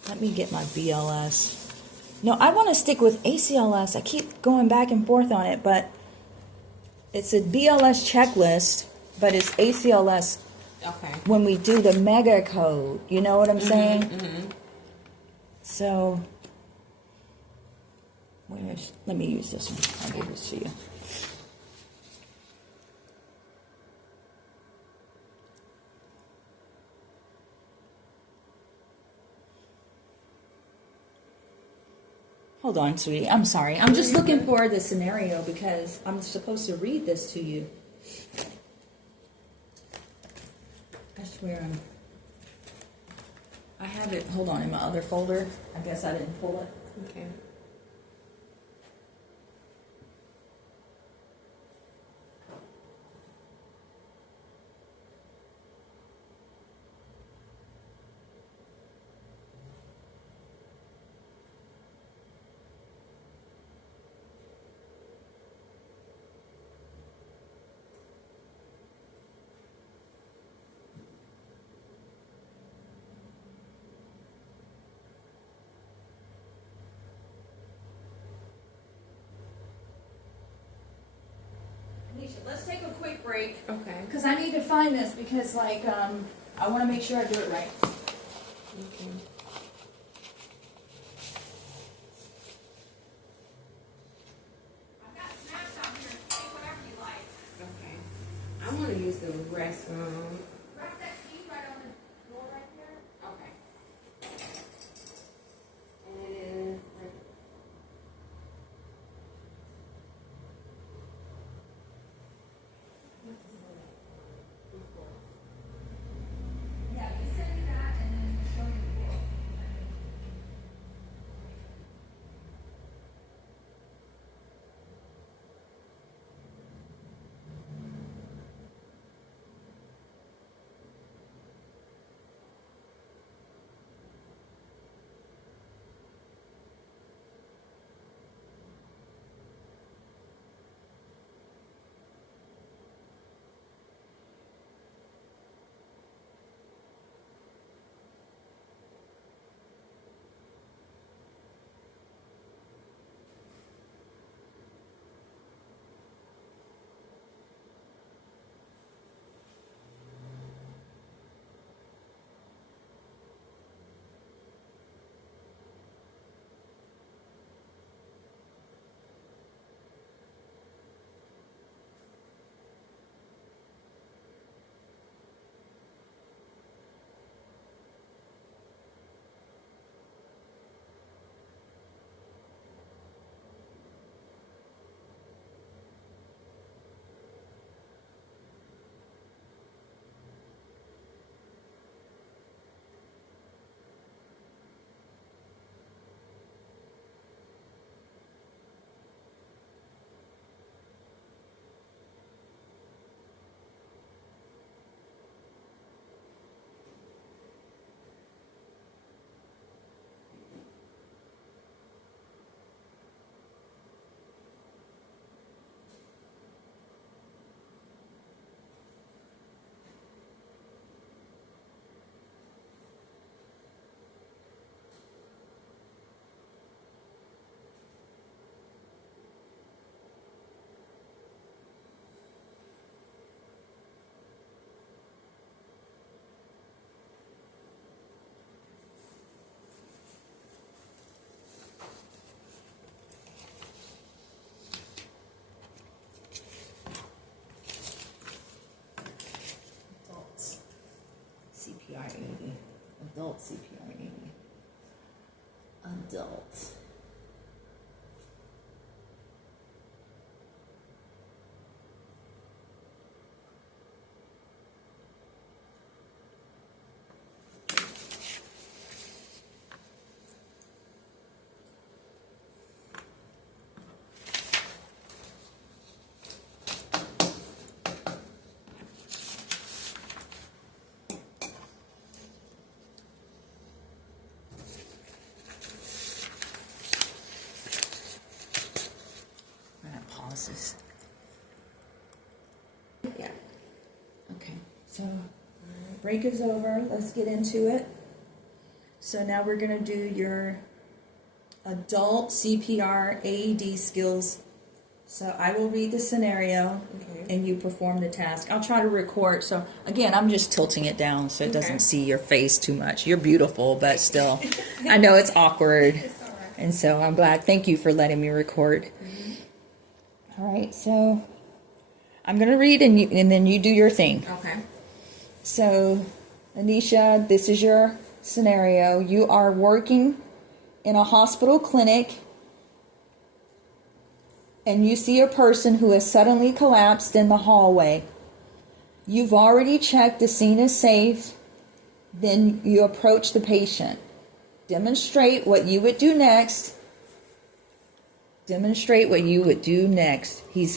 Let me get my BLS. No, I want to stick with ACLS. I keep going back and forth on it, but it's a BLS checklist, but it's ACLS Okay. when we do the mega code. You know what I'm saying? So, let me use this one. I'll give this to you. Hold on, sweetie. I'm sorry. I'm just looking for the scenario because I'm supposed to read this to you. I swear I have it. Hold on, in my other folder. I guess I didn't pull it. Okay. Anisha, let's take a quick break. Okay. Because I need to find this because, like, I want to make sure I do it right. Okay. I've got snacks out here. Take whatever you like. Okay. I want to use the restroom. Grab that key right on the floor right there. Okay. And it is. Yeah, you send me that and then show me the book. Adults. CPR 80. Adult CPR 80. Adult. diagnosis. Yeah. Okay, so break is over. Let's get into it. So now we're going to do your adult CPR AED skills. So I will read the scenario Okay. and you perform the task. I'll try to record. So again, I'm just tilting it down so it Okay. doesn't see your face too much. You're beautiful, but still, I know it's awkward. It's all right. And so I'm glad. Thank you for letting me record. All right, so I'm going to read and then you do your thing. Okay. So, Anisha, this is your scenario. You are working in a hospital clinic and you see a person who has suddenly collapsed in the hallway. You've already checked the scene is safe. Then you approach the patient. Demonstrate what you would do next. Demonstrate what you would do next. You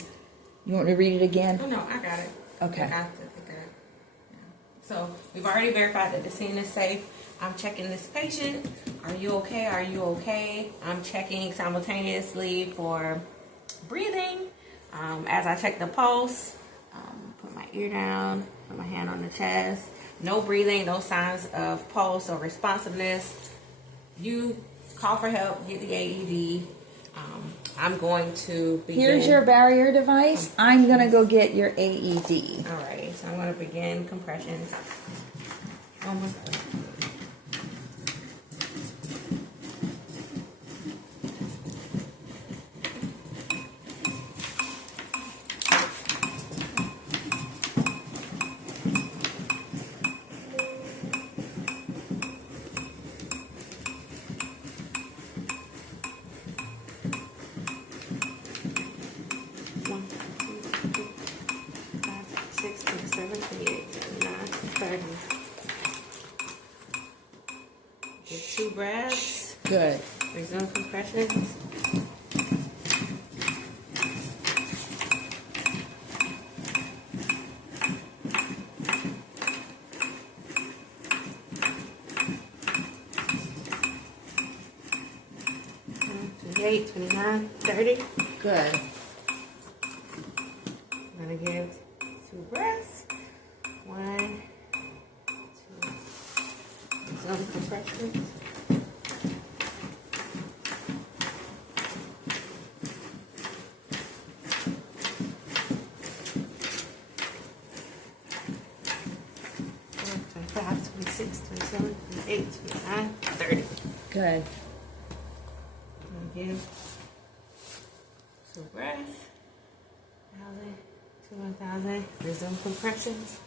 want me to read it again? Oh, no, I got it. Okay. I got it. Yeah. So we've already verified that the scene is safe. I'm checking this patient. Are you okay? Are you okay? I'm checking simultaneously for breathing. As I check the pulse, put my ear down, put my hand on the chest. No breathing, no signs of pulse or responsiveness. You call for help, get the AED. I'm going to begin. Here's your barrier device. I'm going to go get your AED. Alright, so I'm going to begin compressions. Almost. Get 2 breaths. Good. Resume compressions. Twenty-eight, 29, 30. Good. I'm gonna give 2 breaths. 1, 2. Resume compressions. Good. Give 2 breaths. 1,000 to 1,000. Resume compressions.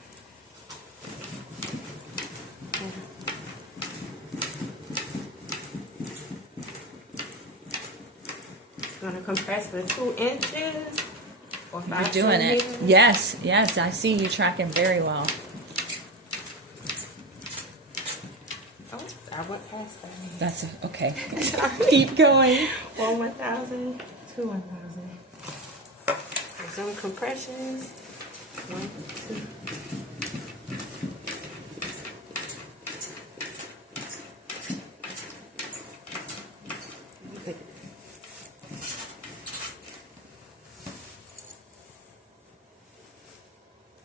Gonna compress for 2 inches or 5 You're doing it. centimeters. Yes, yes. I see you tracking very well. Oh, I went past that. That's okay. Keep going. 1,000 to 1,000. Resume compressions. 1, 2.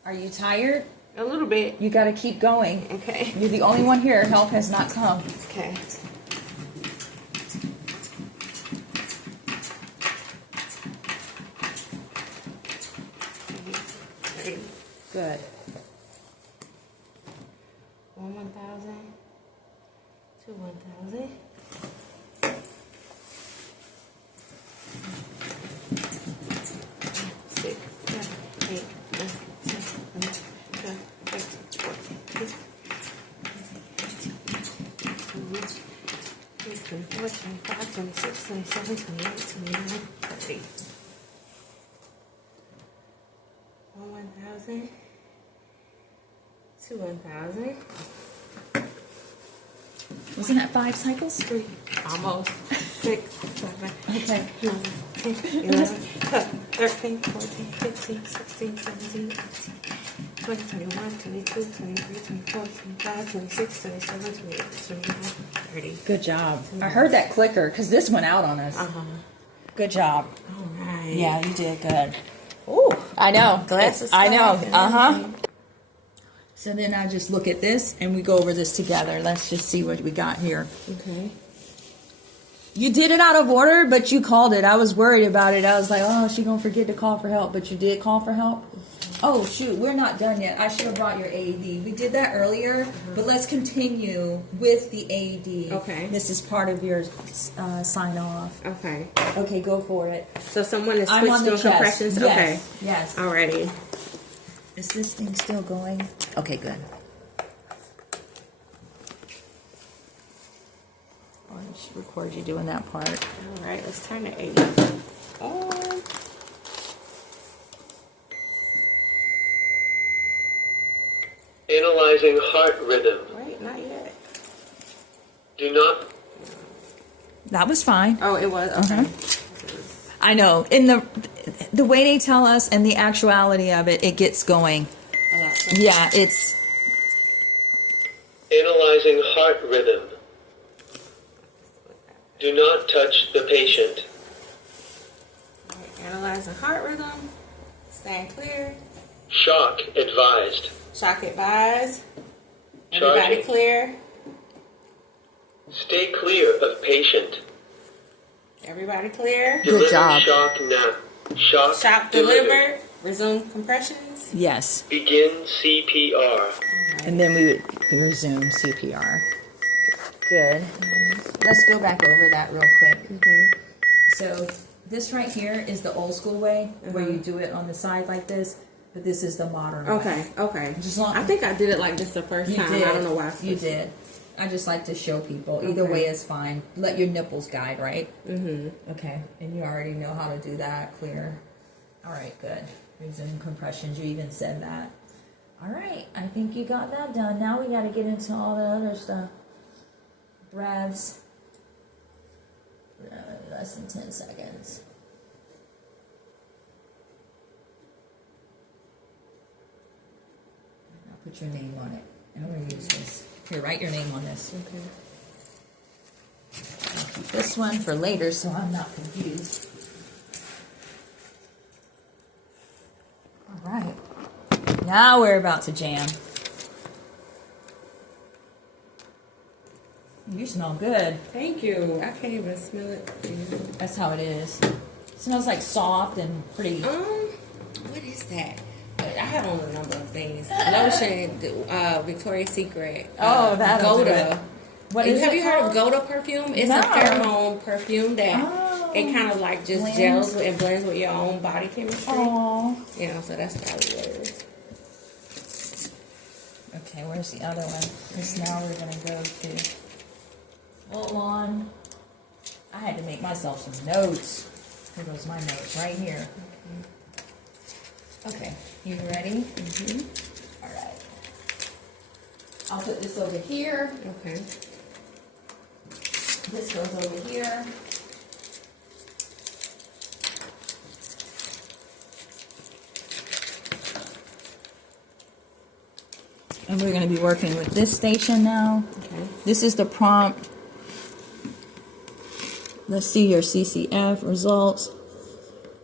Are you tired? A little bit. You got to keep going. Okay. You're the only one here. Help has not come. Okay. Good. 1,000 to 1,000. Six, 7, 8, 9, 10, 11, 12, 13, 14, 15, 24, 25, 26, 27, 28, 29, 30. 1,000 to 1,000. Wasn't that 5 cycles? 3, almost. 6, 7, Okay. 9, 10, 11, 12, 13, 14, 15, 16, 17, 18, 20, 21, 22, 23, 24, 25, 26, 27, 28, 29, 30. Good job. I heard that clicker because this went out on us. Uh-huh. Good job. All right. right. Yeah, you did good. Ooh, I know. Glasses. I know. and Uh-huh. everything. So then I just look at this and we go over this together. Let's just see what we got here. Okay. You did it out of order, but you called it. I was worried about it. I was like, oh, is she going to forget to call for help? But you did call for help? Oh, shoot, we're not done yet. I should have brought your AED. We did that earlier, but let's continue with the AED. Okay. This is part of your sign off. Okay. Okay, go for it. So someone is I'm on switched the to chest. compressions? Yes. Okay. Yes. Alrighty. Is this thing still going? Okay, good. I'll just record you doing that part. Alright, let's turn to 8 on. Analyzing heart rhythm. Wait, not yet. Do not That was fine. Oh, it was? Okay. I know. In the way they tell us and the actuality of it, it gets going. A lot quicker. Yeah, it's analyzing heart rhythm. Do not touch the patient. Alright, analyzing heart rhythm. Stand clear. Shock advised. Shock advised. Everybody Charging. clear. Stay clear of patient. Everybody clear. Good Deliver job. shock now. Shock, Shock delivered. Resume compressions. yes. Begin CPR. And then we would resume CPR. Good. Let's go back over that real quick. Okay. So this right here is the old school way, where you do it on the side like this, but this is the modern way. Okay. Okay. Just long- I think I did it like this the first You time. did. I don't know why. I You switched. did. I just like to show people. Either Okay. way is fine. Let your nipples guide, right? Mm-hmm. Okay. And you already know how to do that. Clear. All right, good. Resume compressions. You even said that. All right. I think you got that done. Now we got to get into all the other stuff. Breaths. Less than 10 seconds. I'll put your name on it. And I'm going to use this. Here, write your name on this. Okay. I'll keep this one for later so I'm not confused. All right. Now we're about to jam. You smell good. Thank you. I can't even smell it. That's how it is. It smells like soft and pretty. What is that? I have on a number of things. Lotion, Victoria's Secret. Oh, that'll do it. Gouda. What have is it you heard of called? Gouda perfume? It's No. a pheromone perfume that Oh. it kind of like just Blends. gels and blends with your own body chemistry. Aww. You know, so that's probably what it is. Okay, where's the other one? Because now we're going to go to full on. I had to make myself some notes. Here goes my notes right here. Okay, you ready? Mm-hmm. All right. I'll put this over here. Okay. This goes over here. And we're going to be working with this station now. Okay. This is the prompt. Let's see your CCF results.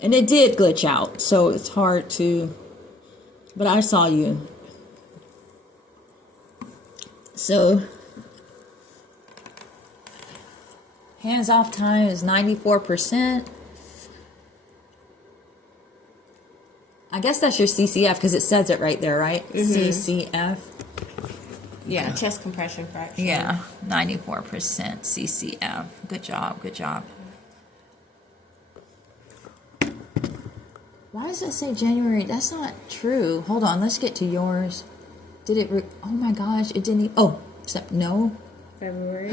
And it did glitch out, so it's hard to, but I saw you. So, hands off time is 94%. I guess that's your CCF because it says it right there, right? CCF. Yeah, chest compression fraction. Yeah, 94% CCF. Good job, good job. Why does it say January? That's not true. Hold on, let's get to yours. Did it? Oh my gosh, it didn't. Oh, except no, February.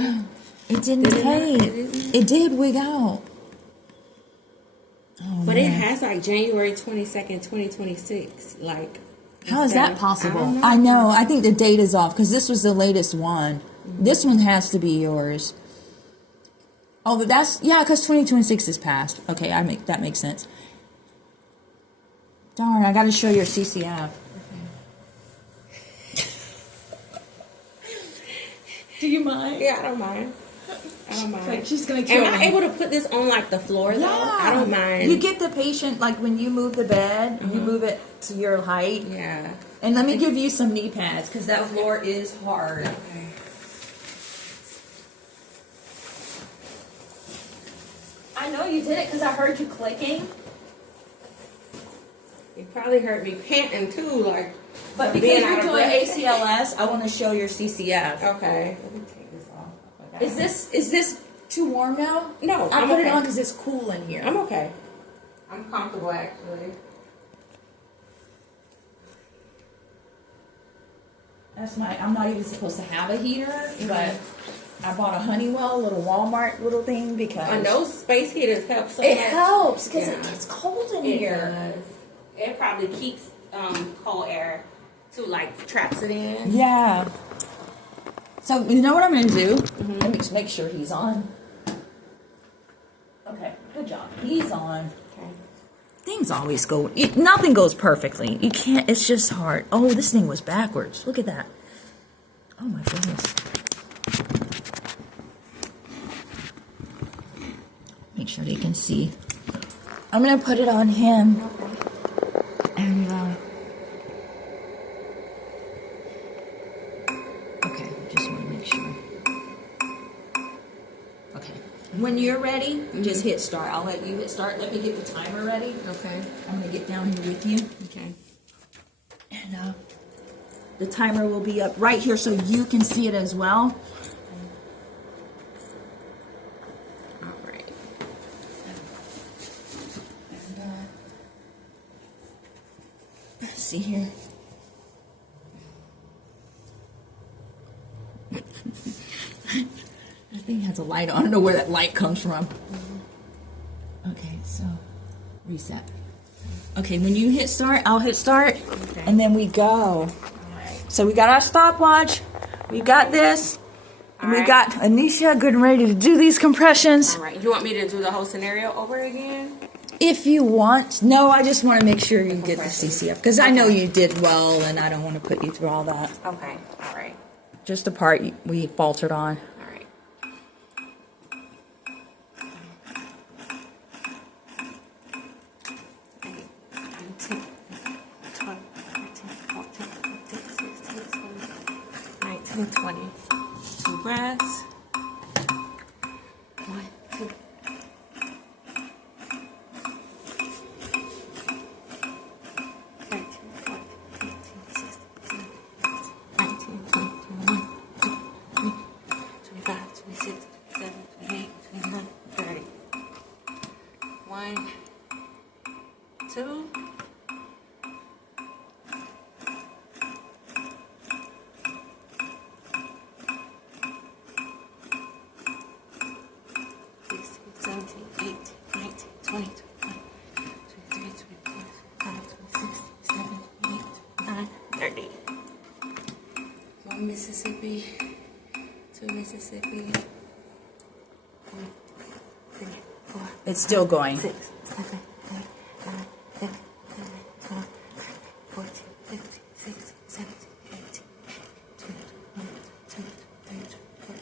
it didn't Did it say. not? It didn't? It did wig out. Oh, But it man. has like January 22nd, 2026. Like, How is that I possible? don't know. I know. I think the date is off because this was the latest one. This one has to be yours. Oh, but that's because 2026 is past. Okay, that makes sense. Darn, I got to show your CCF. Do you mind? Yeah, I don't mind. I don't mind. She's gonna kill Am I me. able to put this on like the floor though? I don't mind. You get the patient, like when you move the bed, you move it to your height. Yeah. And let me give you some knee pads because that floor is hard. Okay. I know you did it because I heard you clicking. You probably heard me panting too, like. But from because being you're out of doing breath. ACLS, I want to show your CCF. Okay. Let me take this off. Okay. Is this too warm now? No, I I'm put it okay. on because it's cool in here. I'm okay. I'm comfortable actually. That's my. I'm not even supposed to have a heater, but I bought a Honeywell little Walmart little thing because And those space heaters help so it much. helps because Yeah. it gets cold in It here. does. It probably keeps cold air too, like traps it in. Yeah. So you know what I'm going to do? Let me just make sure he's on. Okay, good job. He's on. Okay. Things always go. Nothing goes perfectly. You can't. It's just hard. Oh, this thing was backwards. Look at that. Oh my goodness. Make sure they can see. I'm gonna put it on him. And okay, just want to make sure. Okay. When you're ready, just hit start. I'll let you hit start. Let me get the timer ready. Okay. I'm gonna get down here with you. Okay. And the timer will be up right here so you can see it as well. All right. And, let's see here. That thing has a light on. I don't know where that light comes from. Okay, so reset. Okay, when you hit start, I'll hit start, and then we go. So we got our stopwatch, we got this, and we Alright. got Anisha good and ready to do these compressions. All right. You want me to do the whole scenario over again? If you want. No, I just want to make sure you get the CCF, because I know you did well, and I don't want to put you through all that. Okay. All right. Just the part we faltered on. All right. Nineteen, 20. 2 breaths. 1, 2. 13, 14, 15, 16, 17, 19, 20, 21, 22, 25, 26, 27, 28, 29, 30. 1, 2. Mississippi, 2 Mississippi, 3, 4, It's still going. 6, 7, 8, 9, 10, 11, 12, 14, 15, 16, 17, 18, 20, 21, 22, 23, 24,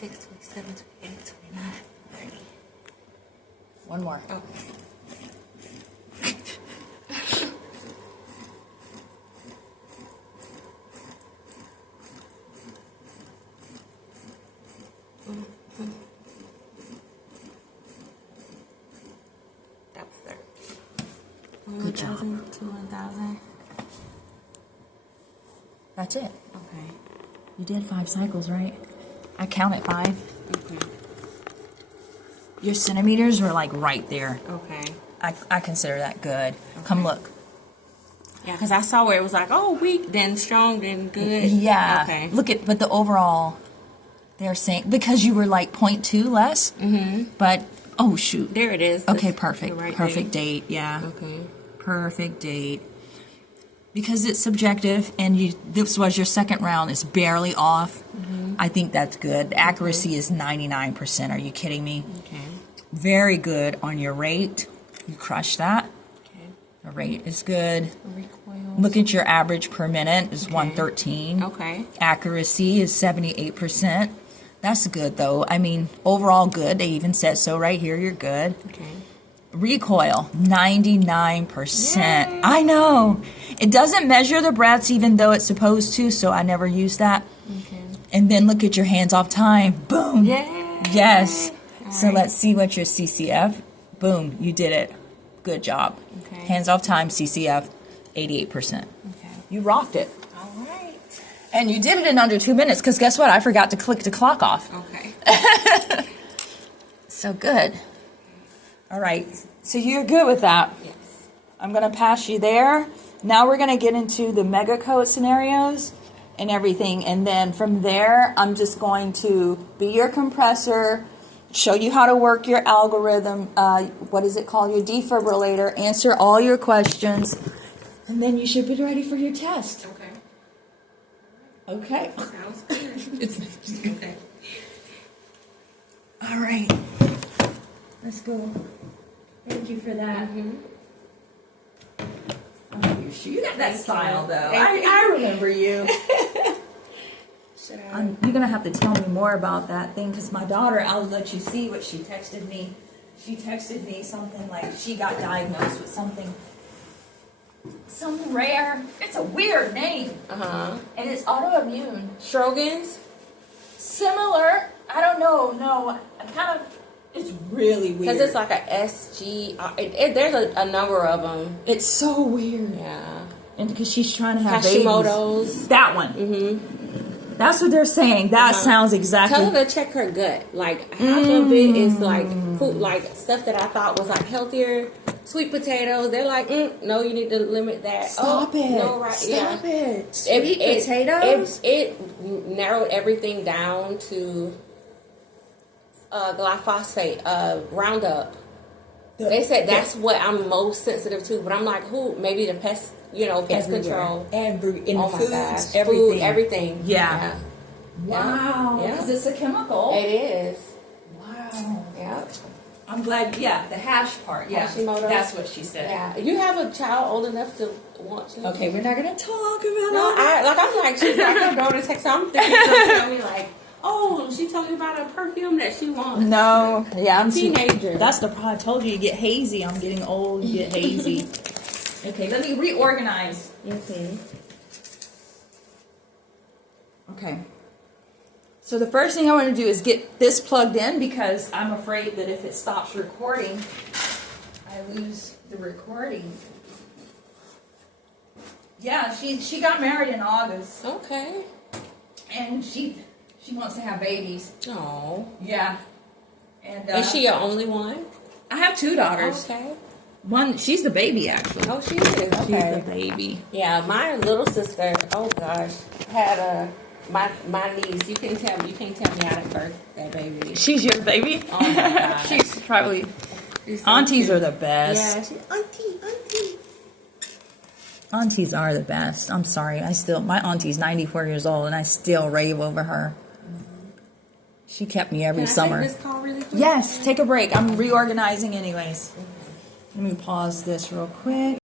26, 27, 28, 29, 30. One more. Okay. That was there. Good job. 1,000 to 1,000. That's it. Okay. You did 5 cycles, right? I counted 5. Okay. Your centimeters were like right there. Okay. I consider that good. Come look. Yeah, because I saw where it was like, oh, weak, then strong, then good. Yeah. Okay. Look at, but the overall, they're saying, because you were like 0.2 less. Mm-hmm. But, oh, shoot. There it is. Okay, That's perfect. the right Perfect thing. date, yeah. Okay. Perfect date. Because it's subjective and this was your second round, it's barely off. Mm-hmm. I think that's good. The accuracy is 99%. Are you kidding me? Okay. Very good on your rate. You crushed that. Okay. The rate is good. Recoil. Look at your average per minute is 113. Okay. Accuracy is 78%. That's good, though. I mean, overall good. They even said so right here. You're good. Okay. Recoil, 99%. Yay. I know. It doesn't measure the breaths even though it's supposed to, so I never use that. Okay. And then look at your hands off time. Boom. Yay. Yes. All So right. let's see what your CCF. Boom. You did it. Good job. Okay. Hands off time, CCF, 88%. Okay. You rocked it. All right. And you did it in under 2 minutes because guess what? I forgot to click the clock off. Okay. So good. All right. So you're good with that. Yes. I'm going to pass you there. Now we're going to get into the mega code scenarios and everything. And then from there, I'm just going to be your compressor, show you how to work your algorithm. What is it called? Your defibrillator. Answer all your questions. And then you should be ready for your test. Okay. Okay. Sounds good. Okay. All right. Let's go. Thank you for that. Oh, you got that style, though. I remember you. Should I? You're going to have to tell me more about that thing because my daughter, I'll let you see what she texted me. She texted me something like she got diagnosed with something rare. It's a weird name. Uh-huh. And it's autoimmune. Strogan's? Similar. I don't know. No, I kind of, it's really weird. Because it's like a SG. There's a number of them. It's so weird. Yeah. And because she's trying to have Hashimoto's. babies. That one. Mm-hmm. That's what they're saying. That sounds exactly. Tell her to check her gut. Like half of it is like food, like stuff that I thought was like healthier. Sweet potatoes. They're like, no, you need to limit that. Stop it. No, right? Stop yeah. it. Sweet It- potatoes? It narrowed everything down to glyphosate, Roundup. They said that's what I'm most sensitive to, but I'm like, who? Maybe the pest, pest control. In Oh my foods, gosh. everything. Food, everything. Yeah. Yeah. Wow. Yeah. Because it's a chemical. It is. Wow. Yeah. I'm glad. Yeah, the hash part. Yeah. Hashimoto's. That's what she said. Yeah. You have a child old enough to want to. Okay, we're not going to talk about No, that. I'm like, she's like, her daughter text. I'm thinking she's gonna tell me like, oh, she told me about a perfume that she wants. No. Yeah, I'm Teenager. That's the problem. I told you get hazy. I'm getting old. You get hazy. Okay, let me reorganize. Okay. So the first thing I want to do is get this plugged in because I'm afraid that if it stops recording, I lose the recording. Yeah, she got married in August, Okay. and she wants to have babies. Oh. Yeah. And Is she your only one? I have two daughters. Okay. One, she's the baby actually. Oh, she is. Okay. She's the baby. Yeah, my little sister. Oh gosh, had my niece. You can't tell me how to birth that baby. She's your baby. Oh my gosh. She's probably. She's so Aunties cute. are the best. Yeah, she's auntie. Aunties are the best. I'm sorry. My auntie's 94 years old and I still rave over her. She kept me every Can I summer. take this call really quick? Yes, take a break. I'm reorganizing anyways. Let me pause this real quick.